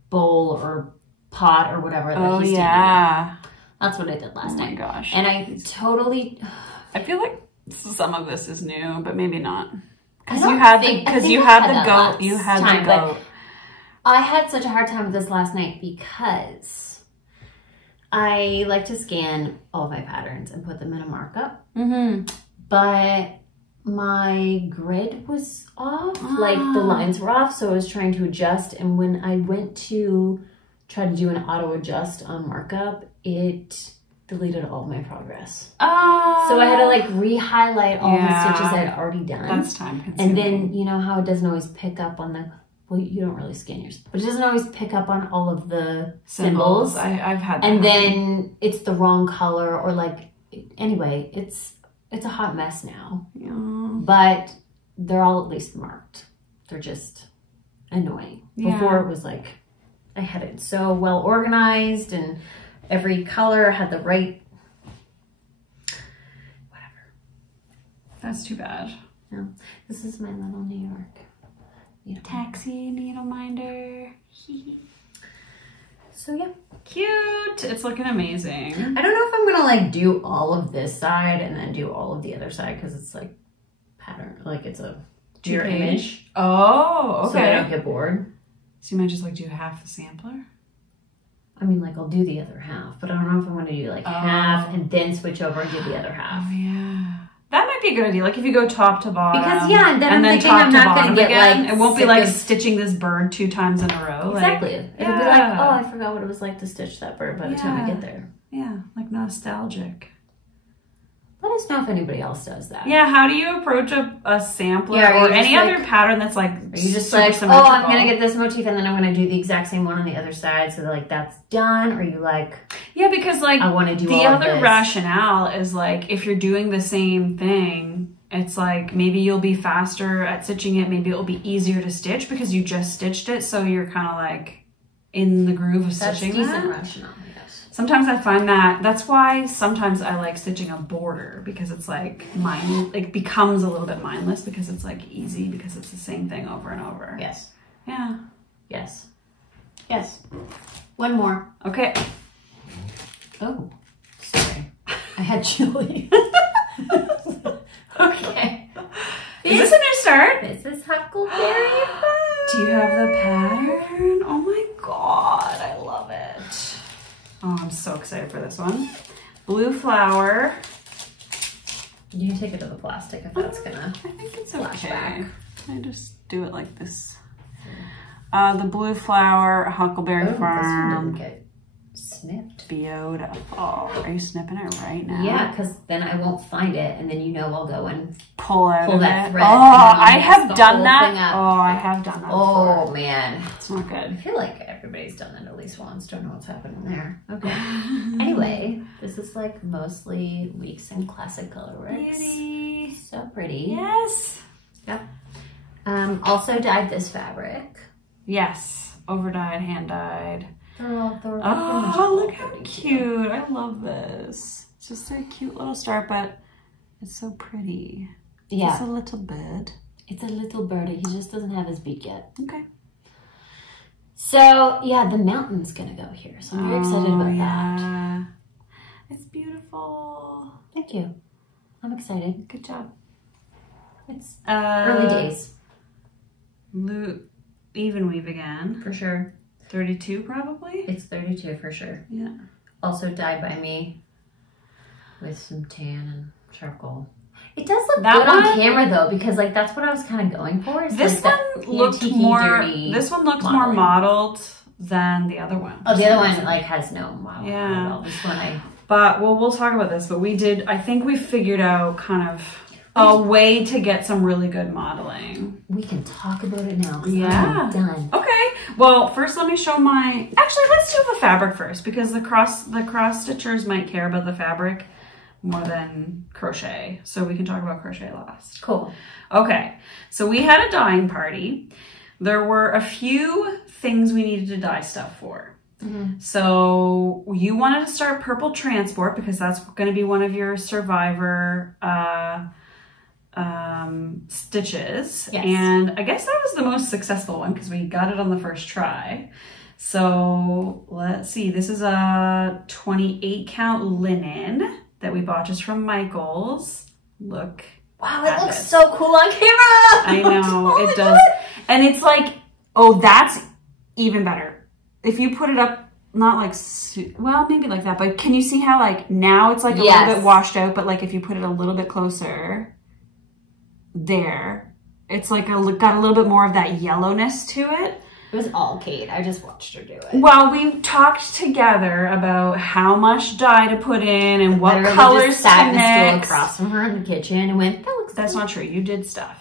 bowl or pot or whatever that he's yeah. That's what I did last night. Oh my gosh. And I totally. I feel like some of this is new, but maybe not. Because you had the goat. You had the goat. I had such a hard time with this last night because I like to scan all of my patterns and put them in a markup. But my grid was off, like the lines were off, so I was trying to adjust, and when I went to try to do an auto adjust on markup, it deleted all of my progress. So I had to like re-highlight all the stitches I'd already done. That's time consuming. And then you know how it doesn't always pick up on the, well, you don't really scan yours, but it doesn't always pick up on all of the symbols. I've had that. And then it's the wrong color, or like, anyway, it's a hot mess now. Yeah. But they're all at least marked. They're just annoying. Before it was like, I had it so well organized and every color had the right, whatever. That's too bad. No, this is my little New York taxi needle minder. So yeah, cute. It's looking amazing. I don't know if I'm gonna like do all of this side and then do all of the other side because it's like pattern, like it's a mirror image. Oh, okay. So I don't get bored. So you might just like do half the sampler? I mean, like I'll do the other half, but I don't know if I'm gonna do like half and then switch over and do the other half. Oh yeah. That might be a good idea. Like if you go top to bottom. Because and then I'm thinking I'm not gonna get again, like, it won't be like stitching this bird 2 times in a row. Exactly. Like, it'll be like, oh, I forgot what it was like to stitch that bird by the time I get there. Yeah, like nostalgic. Let us know if anybody else does that. Yeah, how do you approach a sampler or any other pattern that's like are you just like, symmetrical? Oh, I'm going to get this motif and then I'm going to do the exact same one on the other side so that like that's done? Or you like... Yeah, because like I want to do the other rationale is like if you're doing the same thing, it's like maybe you'll be faster at stitching it. Maybe it'll be easier to stitch because you just stitched it. So you're kind of like in the groove of stitching That's decent rationale. Sometimes I find that's why sometimes I like stitching a border because it's like becomes a little bit mindless because it's like easy because it's the same thing over and over. Yes. Yeah. Yes. Yes. One more. Okay. Oh, sorry. I had chili. Okay. Is this a new start? This is Huckleberry Fun. Do you have the pattern? Oh my god, I love it. Oh, I'm so excited for this one. Blue flower. You can take it to the plastic if that's gonna. I think it's flash okay. back. I just do it like this. The blue flower, Huckleberry Farm. This one didn't get snipped. Beautiful. Are you snipping it right now? Yeah, because then I won't find it, and then I'll go and pull that thread. Oh, I have done that. Oh, I have done that. Oh before. Man, it's not good. I feel like everybody's done that at least once. Don't know what's happening there. Okay. Anyway, this is like mostly Weeks and Classic Colorworks. Beauty. So pretty. Yes. Yep. Also dyed this fabric. Yes. Over dyed, hand dyed. Oh, look how cute. I love this. It's just a cute little start, but it's so pretty. Yeah. It's a little bird. It's a little birdie. He just doesn't have his beak yet. Okay. So, yeah, the mountain's going to go here. So I'm very excited about that. It's beautiful. Thank you. I'm excited. Good job. It's early days. Even weave again. For sure. 32 probably? It's 32 for sure. Yeah. Also dyed by me with some tan and charcoal. It does look good on camera though, because like that's what I was kind of going for. This like one looked more. This one looks more modeled than the other one. Oh, the other one like has no model. Yeah. This one But we'll talk about this. But we did. I think we figured out kind of a way to get some really good modeling. We can talk about it now. Yeah. I'm done. Okay. Well, first let me show my. Actually, let's do the fabric first because the cross stitchers might care about the fabric more than crochet. So we can talk about crochet last. Cool. Okay. So we had a dyeing party. There were a few things we needed to dye stuff for. Mm-hmm. So you wanted to start Purple Transport because that's going to be one of your Survivor stitches. Yes. And I guess that was the most successful one because we got it on the first try. So let's see. This is a 28 count linen that we bought just from Michael's. Look. Wow, it looks so cool on camera. I know, it does. And it's like, oh, that's even better. If you put it up, not like, well, maybe like that, but can you see how like now it's like a little bit washed out, but like if you put it a little bit closer, there, it's like got a little bit more of that yellowness to it. It was all Kate. I just watched her do it. Well, we talked together about how much dye to put in and what colors just sat to mix. Across from her in the kitchen and went, that looks That's not true. You did stuff.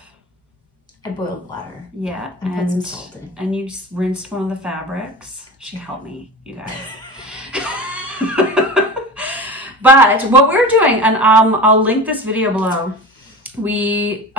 I boiled water. Yeah. And put some salt in. And you rinsed one of the fabrics. She helped me, you guys. But what we're doing, and I'll link this video below. This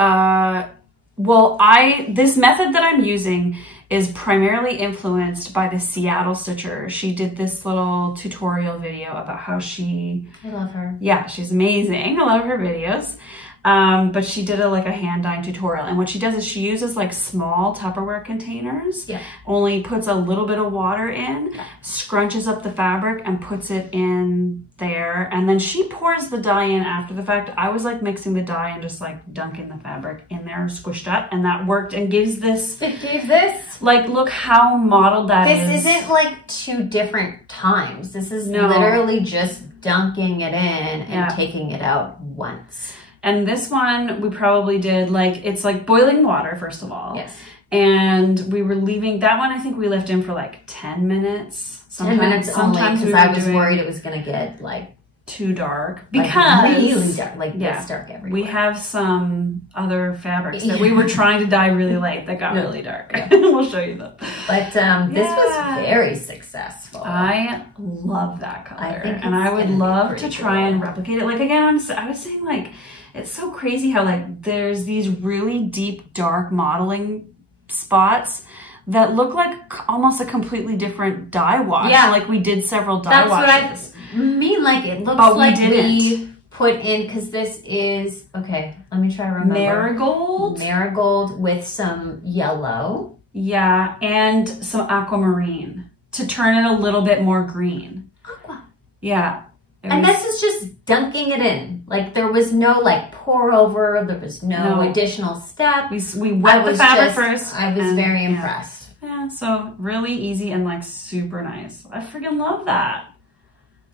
method that I'm using is primarily influenced by the Seattle stitcher. She did this little tutorial video about how I love her. Yeah, she's amazing. I love her videos. But she did a hand dyeing tutorial. And what she does is she uses like small Tupperware containers, only puts a little bit of water in, scrunches up the fabric and puts it in there. And then she pours the dye in after the fact. I was like mixing the dye and just like dunking the fabric in there, squished up, and that worked and gives this. It gave this. Like, look how modeled that is. This isn't like two different times. This is literally just dunking it in and taking it out once. And this one, we probably did it's like boiling water, first of all. Yes. And we were leaving, that one I think we left in for like 10 minutes. Sometimes 10 minutes only because I was worried it was going to get like too dark. Because really dark, this dark everywhere. We have some other fabrics that we were trying to dye really light that got really dark. We'll show you them. But this was very successful. I love that color. I would love to try and replicate it. Like again, I was saying it's so crazy how there's these really deep dark modeling spots that look like almost a completely different dye wash. Yeah. Like we did several dye washes. What I mean. Like it looks like we put in, because this is, okay, let me try to remember. Marigold. Marigold with some yellow. Yeah, and some aquamarine to turn it a little bit more green. Aqua. Yeah. And this is just dunking it in. Like there was no pour over. There was no additional step. We wet the fabric first. I was very impressed. Yeah, so really easy and super nice. I freaking love that.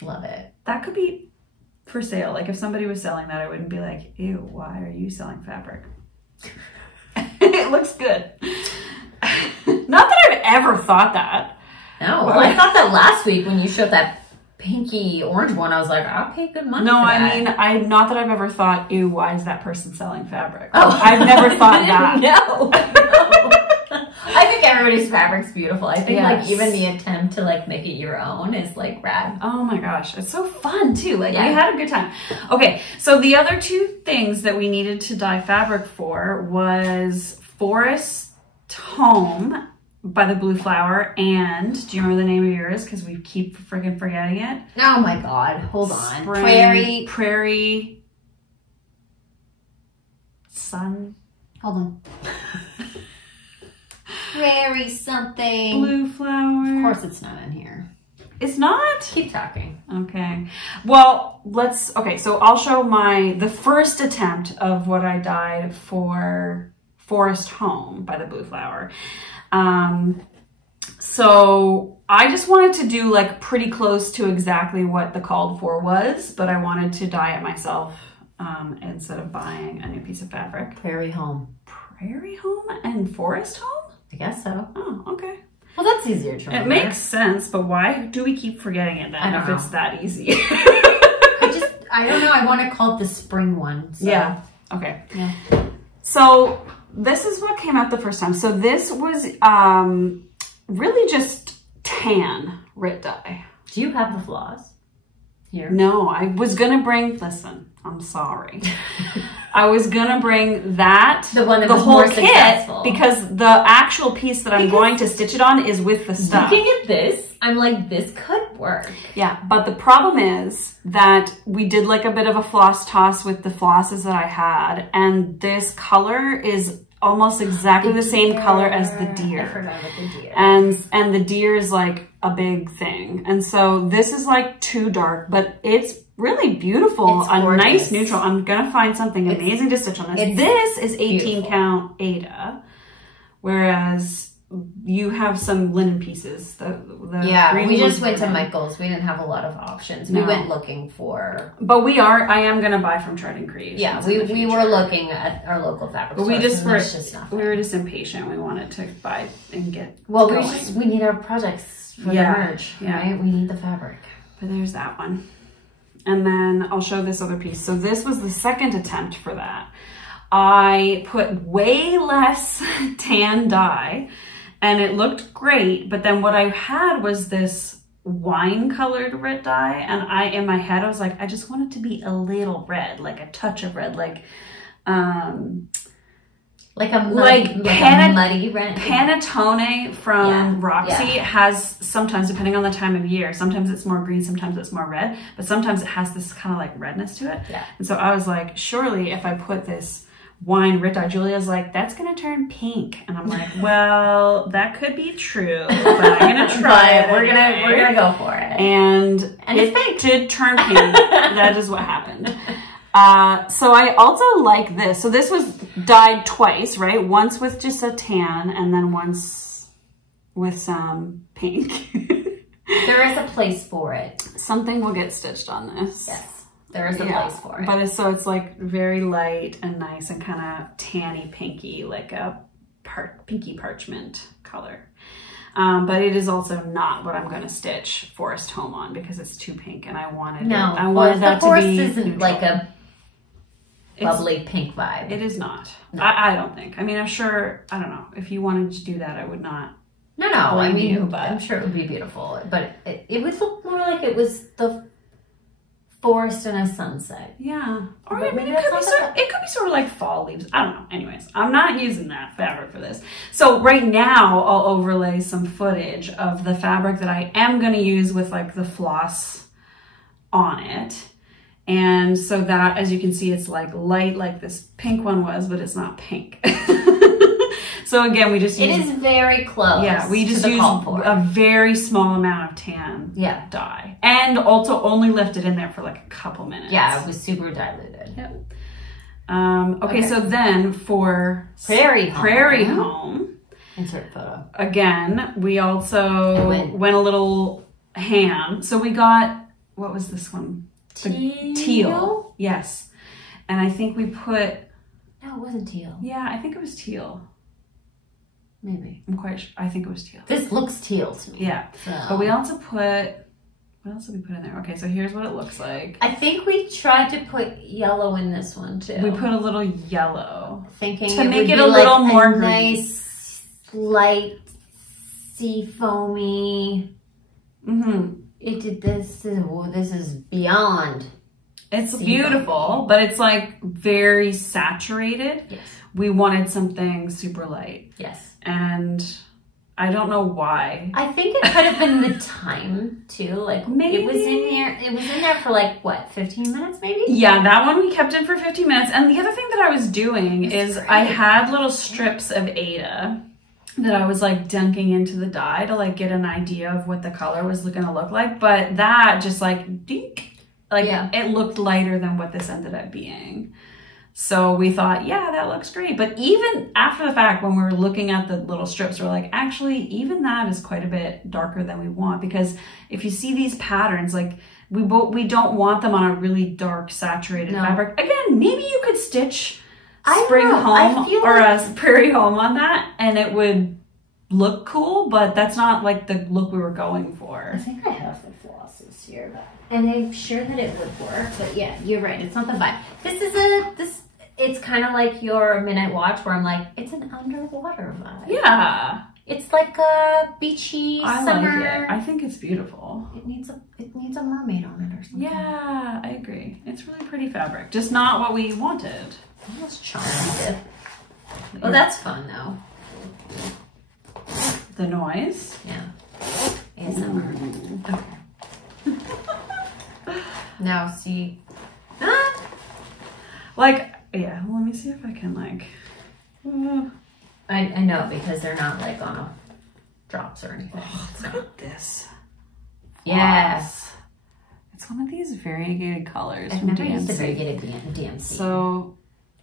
Love it. That could be for sale. Like if somebody was selling that, I wouldn't be like, ew, why are you selling fabric? It looks good. Not that I've ever thought that. No, well, I thought that last week when you showed that pinky orange one, I was like, I'll pay good money. No, for that. I mean, not that I've ever thought, ew, why is that person selling fabric? Oh, I've never thought that. No. I think everybody's fabric's beautiful. I think like even the attempt to like make it your own is like rad. Oh my gosh, it's so fun too. Like we had a good time. Okay, so the other two things that we needed to dye fabric for was Forest Home by the Blue Flower, and do you remember the name of yours? Because we keep freaking forgetting it. Oh my god, hold on. Prairie Sun. Hold on. Prairie something. Blue Flower. Of course it's not in here. It's not? Keep talking. Okay. Well, okay, so I'll show the first attempt of what I dyed for Forest Home by the Blue Flower. So I just wanted to do like pretty close to exactly what the called for was, but I wanted to dye it myself instead of buying a new piece of fabric. Prairie Home. Prairie Home and Forest Home? I guess so. Oh, okay. Well, that's easier to remember. It makes sense, but why do we keep forgetting it then if it's that easy? I don't know. I want to call it the spring one. So. Yeah. Okay. Yeah. So this is what came out the first time. So this was really just tan Rit dye. Do you have the floss here? No, I was going to bring, listen, I'm sorry. I was going to bring that, the one that the was whole more kit, successful. because the actual piece that I'm going to stitch it on is with the stuff. Looking at this, I'm like, this could work. Yeah, but the problem is that we did like a bit of a floss toss with the flosses that I had, and this color is almost exactly the same color as the deer. I forgot about the deer. And the deer is like a big thing. And so this is like too dark, but it's really beautiful. It's a nice neutral. I'm gonna find something amazing to stitch on this. This is 18 beautiful. Count Ada, whereas you have some linen pieces. We just went to Michael's. We didn't have a lot of options. No. We went looking for. But I am gonna buy from Chart and Creations. Yeah, we were looking at our local fabric stores. We were just impatient. We wanted to buy and get. Well, we need our projects for the merge, right? We need the fabric. But there's that one. And then I'll show this other piece. So this was the second attempt for that. I put way less tan dye and it looked great. But then what I had was this wine colored Rit dye. And in my head, I was like, I just want it to be a little red, like a touch of red, like a muddy red. Panettone from Roxy has sometimes, depending on the time of year, sometimes it's more green, sometimes it's more red, but sometimes it has this kind of like redness to it. Yeah. And so I was like, surely if I put this wine Rit dye, Julia's like, that's gonna turn pink. And I'm like, well, that could be true, but I'm gonna try it. We're gonna go for it. And it pink. Did turn pink. That is what happened. So I also like this. So this was dyed twice, right? Once with just a tan and then once with some pink. There is a place for it. Something will get stitched on this. Yes, there is a place for it. But it's like very light and nice and kind of tanny pinky, like a pinky parchment color. But it is also not what I'm going to stitch Forest Home on because it's too pink and I wanted that to be isn't neutral. Like a bubbly pink vibe. It is not. No. I don't think. I mean, I'm sure, I don't know. If you wanted to do that, I would not. No. I mean, I'm sure it would be beautiful. But it would look more like it was the forest and a sunset. Yeah. Or I mean, it could be sort of like fall leaves. I don't know. Anyways, I'm not using that fabric for this. So right now, I'll overlay some footage of the fabric that I am going to use with like the floss on it. And so that, as you can see, it's like light like this pink one was, but it's not pink. So again, we just use... It is very close. Yeah, we just use a very small amount of tan dye. And also only left it in there for like a couple minutes. Yeah, it was super diluted. Yep. Okay, so then for Prairie Home. Insert photo. Again, we also went a little ham. So we got what was this one? Teal? Yes. And I think we put... No, it wasn't teal. Yeah, I think it was teal. Maybe. I'm quite sure. I think it was teal. This looks teal to me. Yeah. So. But we also put... What else did we put in there? Okay, so here's what it looks like. I think we tried to put yellow in this one too. We put a little yellow. Thinking to make it a little more green. Nice, light, sea foamy. It did this. This is beyond. It's beautiful, but it's like very saturated. Yes. We wanted something super light. Yes. And I don't know why. I think it could have been the time too. Like maybe it was in there. It was in there for like what, 15 minutes maybe? Yeah, that one we kept in for 15 minutes. And the other thing that I was doing is I had little strips of Aida that I was like dunking into the dye to like get an idea of what the color was going to look like. But that just like dink. Like it looked lighter than what this ended up being. So we thought, yeah, that looks great. But even after the fact, when we were looking at the little strips, we're like, actually, even that is quite a bit darker than we want. Because if you see these patterns, like we don't want them on a really dark, saturated fabric. Again, maybe you could stitch Spring Home or a Prairie Home on that, and it would look cool. But that's not like the look we were going for. I think I have the flosses here, and I'm sure that it would work. But yeah, you're right. It's not the vibe. It's kind of like your Midnight Watch where I'm like, it's an underwater vibe. Yeah. It's like a beachy summer. Like it. I think it's beautiful. It needs a mermaid on it or something. Yeah, I agree. It's really pretty fabric. Just not what we wanted. Almost charmed. Oh, that's fun though. The noise? Yeah. ASMR. Okay. Now see. Like, yeah, let me see if I can like... I know because they're not like on drops or anything. Oh, look at this. Yes. It's one of these variegated colors I've from never DMC. used a variegated DMC. So,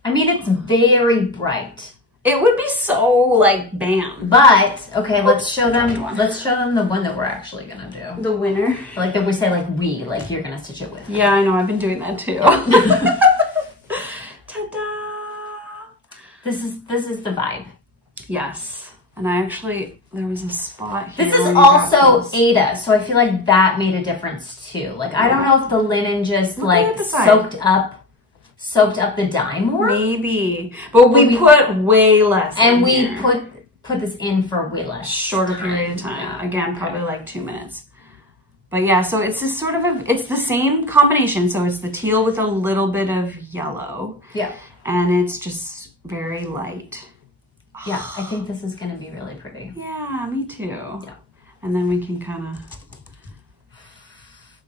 I mean, it's very bright. It would be so like bam. But okay, let's show them. Let's show them the one that we're actually gonna do. The winner. Like that we say like you're gonna stitch it with. Yeah, I know. I've been doing that too. This is the vibe. Yes. And I actually, there was a spot here. This is also Aida, so I feel like that made a difference too. Like, I don't know if the linen just like soaked up the dye more. Maybe. But we put way less and in we here. put this in for way less. Shorter period of time. Yeah. Again, probably like 2 minutes. But yeah, so it's just sort of it's the same combination. So it's the teal with a little bit of yellow. Yeah. And it's just very light. Yeah, I think this is going to be really pretty. Yeah, me too. Yeah. And then we can kind of...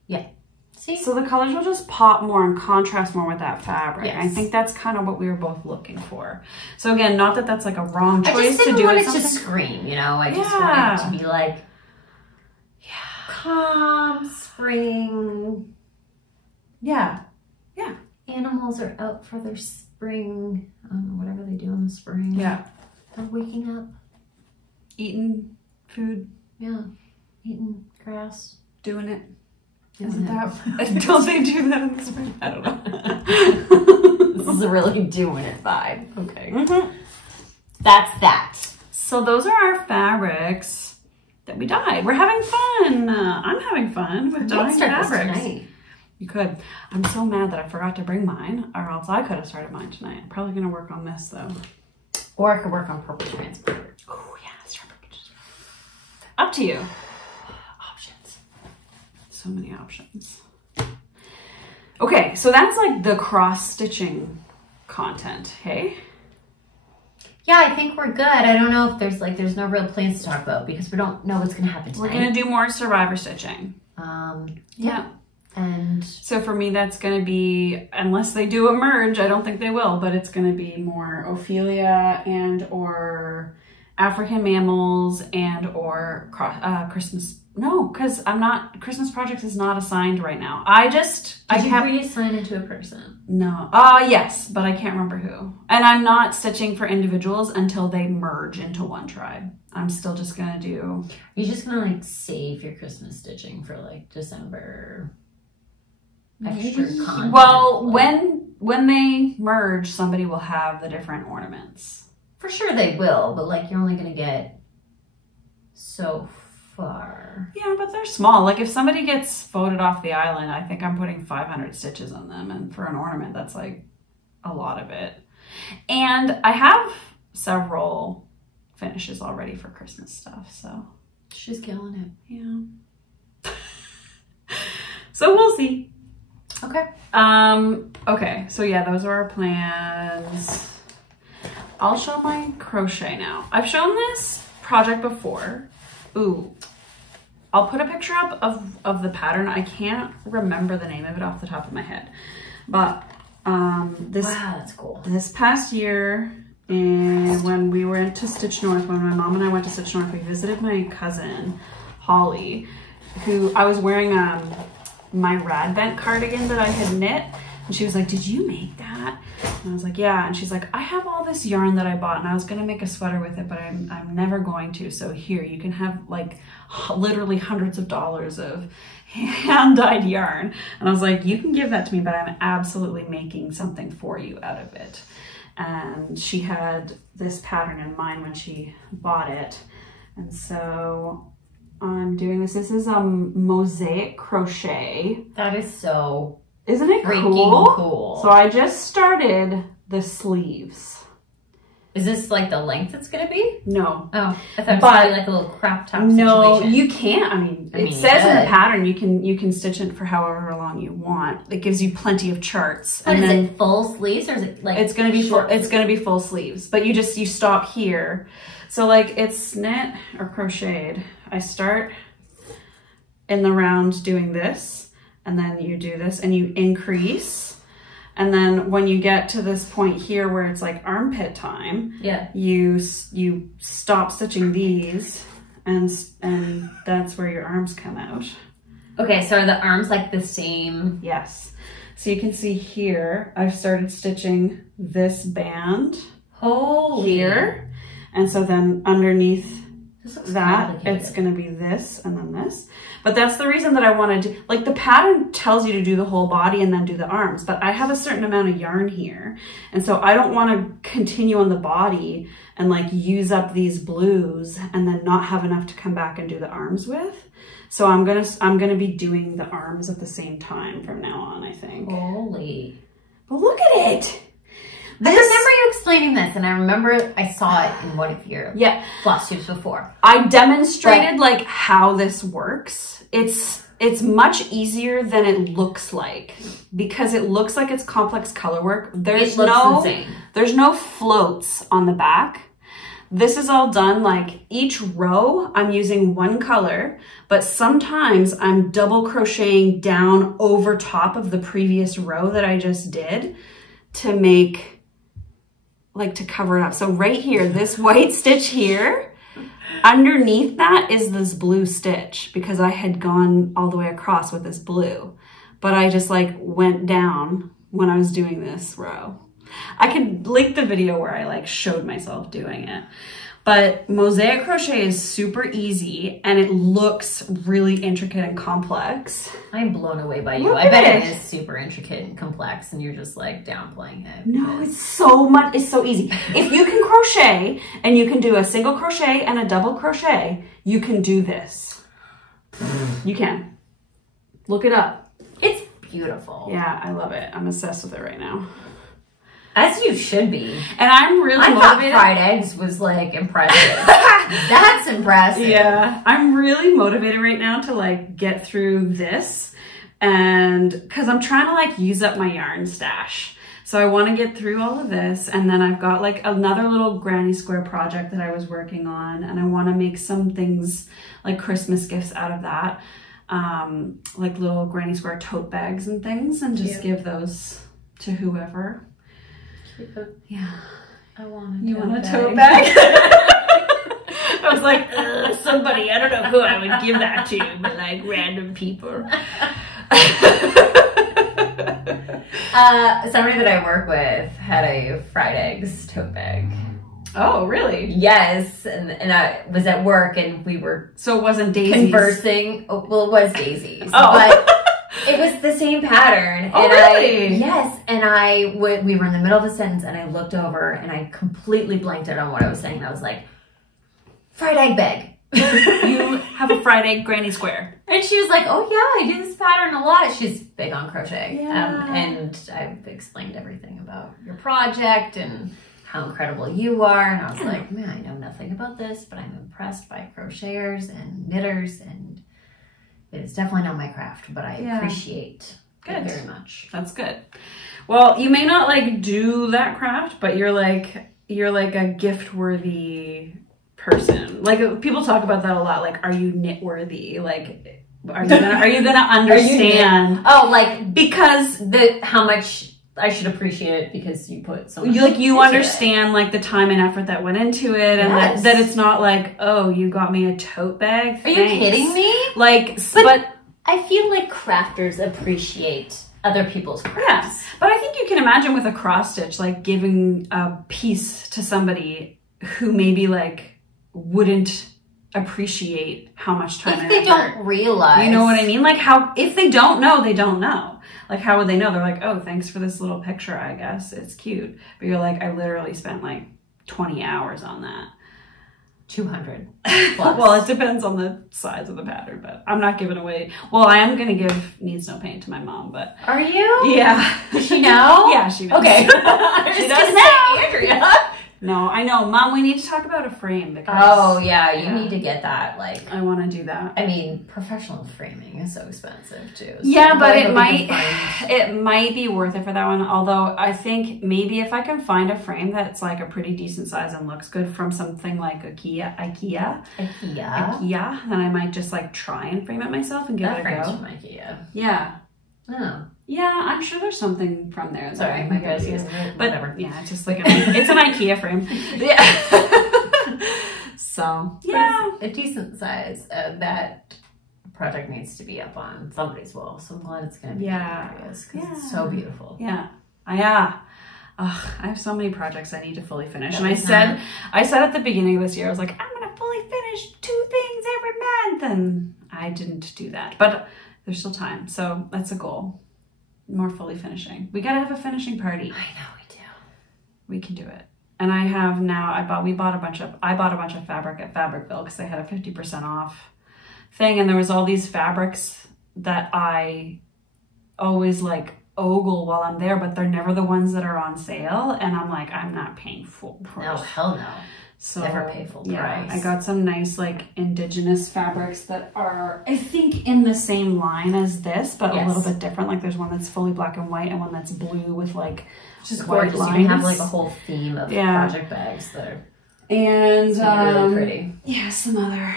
Yeah. See? So the colors will just pop more and contrast more with that fabric. Yes. I think that's kind of what we were both looking for. So again, not that that's like a wrong choice to do. I just didn't want it to scream, you know? I just wanted it to be like, calm, spring. Yeah. Yeah. Animals are out for their spring, whatever they do in the spring. Yeah. They're waking up. Eating food. Yeah. Eating grass. Doing it. Isn't that? Don't they do that in the spring? I don't know. This is a really doing it vibe. Okay. Mm-hmm. That's that. So those are our fabrics that we dyed. We're having fun. I'm having fun with dyeing fabrics. You could. I'm so mad that I forgot to bring mine, or else I could have started mine tonight. I'm probably gonna work on this though. Or I could work on purple transport. Oh yeah, let's try purple transport. Up to you. Options. So many options. Okay, so that's like the cross stitching content, hey? Yeah, I think we're good. I don't know if there's no real plans to talk about because we don't know what's gonna happen tonight. We're gonna do more survivor stitching. Yeah. And so for me, that's going to be, unless they do a merge, I don't think they will, but it's going to be more Ophelia and or African Mammals and or Christmas. No, because Christmas Projects is not assigned right now. Did you reassign it to a person? No. Yes, but I can't remember who. And I'm not stitching for individuals until they merge into one tribe. I'm still just going to do... You're just going to like save your Christmas stitching for like December... extra content. Well, when they merge, somebody will have the different ornaments. For sure they will, but like you're only gonna get so far. Yeah, but they're small. Like if somebody gets voted off the island, I think I'm putting 500 stitches on them, and for an ornament, that's like a lot of it. And I have several finishes already for Christmas stuff, so she's killing it. Yeah. So we'll see. Okay. Okay, so yeah, those are our plans. I'll show my crochet now. I've shown this project before. Ooh, I'll put a picture up of the pattern. I can't remember the name of it off the top of my head, but wow, that's cool. This past year, and when we went to Stitch North, when my mom and I went to Stitch North, we visited my cousin Holly, who I was wearing my rad bent cardigan that I had knit, and she was like, "Did you make that?" And I was like, "Yeah." And she's like, "I have all this yarn that I bought, and I was gonna make a sweater with it, but I'm never going to. So here, you can have like literally hundreds of dollars of hand-dyed yarn." And I was like, "You can give that to me, but I'm absolutely making something for you out of it." And she had this pattern in mind when she bought it, and so I'm doing this. This is mosaic crochet. That is so Isn't it freaking cool? So I just started the sleeves. Is this like the length it's gonna be? No. Oh, I thought it was gonna be like a little crop top situation. No, you can't. I mean, it says in the pattern you can stitch it for however long you want. It gives you plenty of charts. But is it full sleeves or is it like it's gonna be full? It's gonna be full sleeves, but you stop here. So like it's knit or crocheted. I start in the round doing this, and then you do this and you increase. And then when you get to this point here where it's like armpit time, yeah, you stop stitching these, and that's where your arms come out. Okay, so are the arms like the same? Yes. So you can see here, I've started stitching this band here. And so then underneath that, it's going to be this and then this. But that's the reason that I wanted to, like the pattern tells you to do the whole body and then do the arms, but I have a certain amount of yarn here. And so I don't want to continue on the body and like use up these blues and then not have enough to come back and do the arms with. So I'm going to be doing the arms at the same time from now on, I think. Holy. But look at it. I remember you explaining this, and I remember I saw it in one of your Flosstubes before. I demonstrated like how this works. It's much easier than it looks like, because it looks like it's complex color work. There's no floats on the back. This is all done like each row I'm using one color, but sometimes I'm double crocheting down over top of the previous row that I just did to make, like to cover it up. So right here, this white stitch here, underneath that is this blue stitch, because I had gone all the way across with this blue, but I just like went down when I was doing this row. I could link the video where I like showed myself doing it. But mosaic crochet is super easy and it looks really intricate and complex. I'm blown away by you. I bet it is super intricate and complex and you're just like downplaying it. No, it's so easy. If you can crochet and you can do a single crochet and a double crochet, you can do this. You can. Look it up. It's beautiful. Yeah, I love it. I'm obsessed with it right now. As you should be. And I'm really motivated. I thought fried eggs was like impressive. That's impressive. Yeah. I'm really motivated right now to like get through this, and because I'm trying to like use up my yarn stash. So I want to get through all of this, and then I've got like another little granny square project that I was working on, and I want to make some things like Christmas gifts out of that. Like little granny square tote bags and things, and just give those to whoever. Yeah. I want a tote bag. I was like, somebody, I don't know who I would give that to, but like random people. Somebody that I work with had a fried eggs tote bag. Oh, really? Yes. And I was at work and we were so it wasn't Daisy's. Conversing. Oh, well, it was Daisy's. Oh. But It was the same pattern. Oh, really? Yes. And we were in the middle of a sentence and I looked over and I completely blanked out on what I was saying. I was like, fried egg bag. You have a fried egg granny square. And she was like, oh yeah, I do this pattern a lot. She's big on crochet. Yeah. And I've explained everything about your project and how incredible you are. And I was like, man, I know nothing about this, but I'm impressed by crocheters and knitters, and it is definitely not my craft, but I appreciate it very much. That's good. Well, you may not like do that craft, but you're like a gift worthy person. Like people talk about that a lot. Like, are you knit worthy? Like, are you gonna understand? Because how much I should appreciate it because you put so much. You understand like the time and effort that went into it, and that it's not like, oh, you got me a tote bag. Are you kidding me? Like, but I feel like crafters appreciate other people's crafts. Yes, but I think you can imagine with a cross stitch, like giving a piece to somebody who maybe like wouldn't appreciate how much time if they don't realize. You know what I mean? Like how, if they don't know, they don't know. Like how would they know? They're like, oh, thanks for this little picture, I guess. It's cute. But you're like, I literally spent like 20 hours on that. 200 plus. Well, it depends on the size of the pattern, but I'm not giving away. Well, I am going to give Needs No Paint to my mom, but. Are you? Yeah. Does she know? Yeah, she knows. Okay. She does know. Andrea. No, I know. Mom, we need to talk about a frame because... Oh, yeah, you need to get that, like... I want to do that. I mean, professional framing is so expensive, too. So yeah, but it might be worth it for that one, although I think maybe if I can find a frame that's, like, a pretty decent size and looks good from something like IKEA, then I might just, like, try and frame it myself and give it a go. From IKEA. Yeah. Oh. Yeah, I'm sure there's something from there. Sorry, my guys use it. But whatever. Yeah, it's just like it's an IKEA frame. Yeah. So yeah, a decent size. That project needs to be up on somebody's wall. So I'm glad it's going to be Andrea's because it's so beautiful. Yeah. Yeah. Ugh, I have so many projects I need to fully finish. And I said at the beginning of this year, I was like, I'm going to fully finish 2 things every month, and I didn't do that. But there's still time, so that's a goal. More fully finishing. We gotta have a finishing party. I know we do. We can do it. And I have now. I bought a bunch of fabric at Fabricville because they had a 50% off thing, and there was all these fabrics that I always like ogle while I'm there, but they're never the ones that are on sale. And I'm like, I'm not paying full price. No, hell no. So never pay full price. I got some nice like indigenous fabrics that are, I think, in the same line as this, but a little bit different. Like there's one that's fully black and white and one that's blue with like just gorgeous. You can have like a whole theme of project bags that are really pretty. Yeah, some other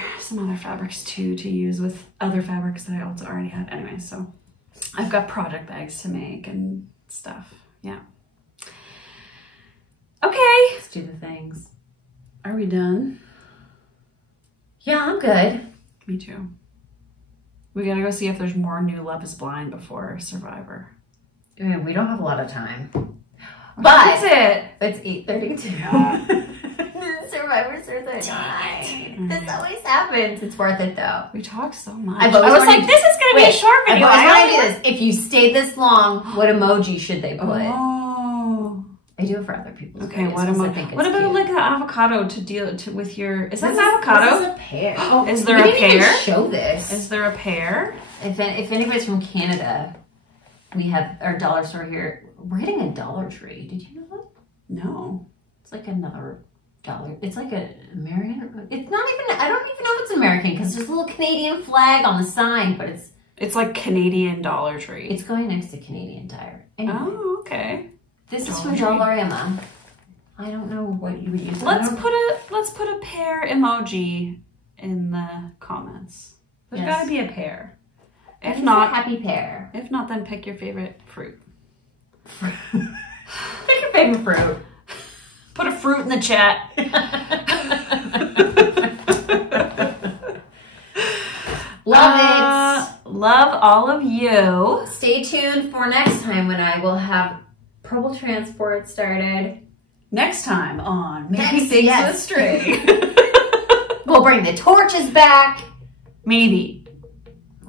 fabrics too to use with other fabrics that I also already had. Anyway, so I've got project bags to make and stuff. Yeah. Okay. Let's do the things. Are we done? Yeah, I'm good. Me too. We gotta go see if there's more new Love is Blind before Survivor. I mean, we don't have a lot of time. But it's 8:32. Survivor's 39. This always happens. It's worth it though. We talk so much. I was like, this is gonna be a short video. I do this. If you stayed this long, what emoji should they put? Oh. I do it for other people's videos. What about like an avocado to deal with your? Is that an avocado? This is a pear. Is there a pear? Even show this. Is there a pear? If anybody's from Canada, we have our dollar store here. We're getting a Dollar Tree. Did you know that? No. It's like another dollar. It's like an American. It's not even. I don't even know if it's American because there's a little Canadian flag on the sign, but it's like Canadian Dollar Tree. It's going next to Canadian Tire. Anyway. Oh, okay. This is from Dollarama. I don't know what you would use. Let's put a pear emoji in the comments. There's got to be a pear. If not, a happy pear. If not, then pick your favorite fruit. Pick your favorite fruit. Put a fruit in the chat. Love it. Love all of you. Stay tuned for next time when I will have Purple Transport started. Next time on Maybe Things with String. We'll bring the torches back. Maybe.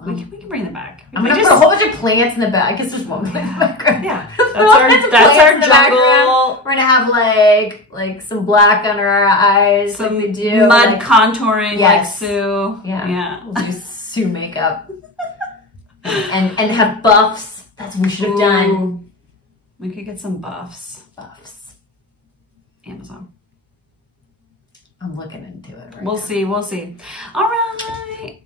We can bring them back. I'm gonna put a whole bunch of plants in the back. I guess there's one plant in the background. Yeah, that's our jungle. We're gonna have like some black under our eyes, some like we do, mud contouring, like yes. Sue. Yeah, we'll do Sue makeup, and have buffs. That's what we should have done. We could get some buffs. Buffs. Amazon. I'm looking into it. We'll see. All right.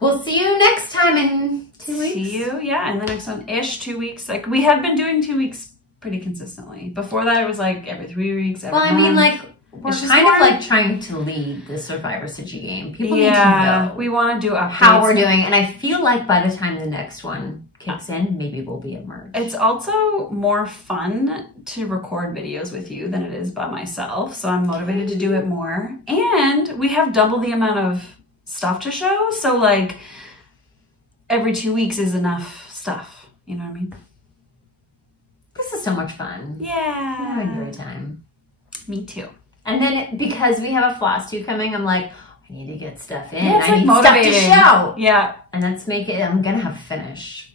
We'll see you next time in 2 weeks. See you, in the next one-ish, 2 weeks. Like, we have been doing 2 weeks pretty consistently. Before that, it was like every 3 weeks, every month. I mean, like, we're kind of like trying to lead the Survivor Stitchy game. People need to know. We want to do updates. How we're doing. And I feel like by the time the next one kicks in, maybe we'll be at merge. It's also more fun to record videos with you than it is by myself. So I'm motivated to do it more. And we have double the amount of stuff to show, so like every 2 weeks is enough stuff, you know what I mean? This is so much fun. Yeah, I'm having a great time. Me too. And then because we have a Flosstube coming, I'm like, I need to get stuff in. Yeah, I need stuff to show. Yeah, and let's make it. I'm gonna have finish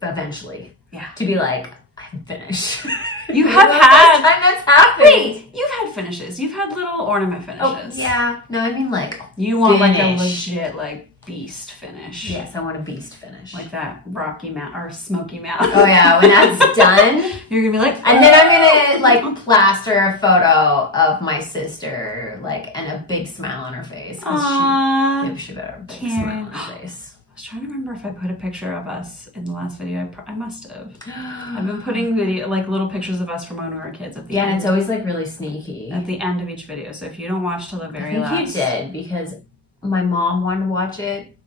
eventually. Yeah, to be like, I'm finished. You have had time that's happened. Wait, you've had finishes. You've had little ornament finishes. Oh, yeah. No, I mean like you want like a legit like beast finish. Yes, I want a beast finish. Like that Rocky Mountain or Smoky Mountain. Oh yeah, when that's done, you're gonna be like, and then I'm gonna like plaster a photo of my sister, like, and a big smile on her face. She better have a big smile on her face. I was trying to remember if I put a picture of us in the last video. I must have. I've been putting little pictures of us from when we were kids at the end. Yeah, and it's always like really sneaky at the end of each video. So if you don't watch till the very last, I think you did, because my mom wanted to watch it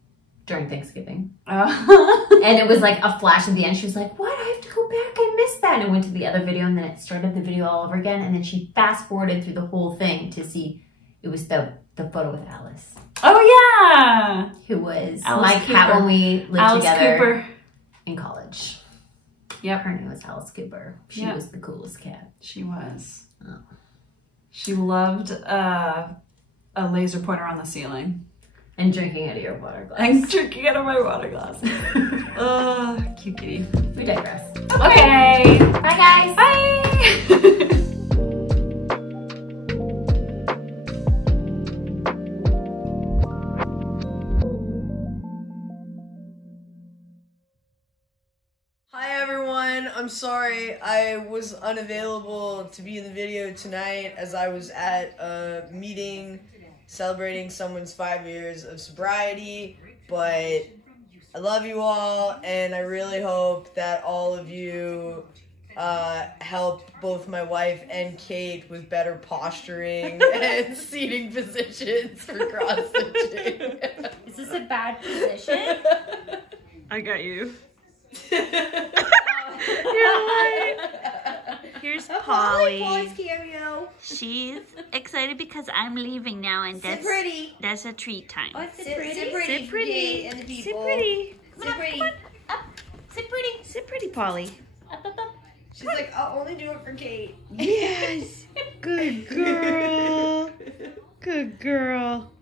during Thanksgiving, and it was like a flash at the end. She was like, "What? I have to go back. I missed that." And I went to the other video, and then it started the video all over again. And then she fast forwarded through the whole thing to see it was the photo with Alice. Oh yeah, who was Alice my cat when we lived together Cooper. In college. Yep, her name was Alice Cooper. She was the coolest cat. She was. Oh. She loved a laser pointer on the ceiling and drinking out of your water glass. And drinking out of my water glass. Cute kitty. We digress. Okay. Bye guys. Bye. I'm sorry I was unavailable to be in the video tonight, as I was at a meeting celebrating someone's 5 years of sobriety, but I love you all, and I really hope that all of you help both my wife and Kate with better posturing and seating positions for cross-stitching. Is this a bad position? I got you. Here's Polly. Polly's Cameo. She's excited because I'm leaving now, and that's a treat time. Oh, sit pretty. Sit pretty. And the people. Sit pretty. Sit pretty. Up. Sit pretty. Sit pretty, Polly. Up. She's like, I'll only do it for Kate. Yes. Good girl. Good girl.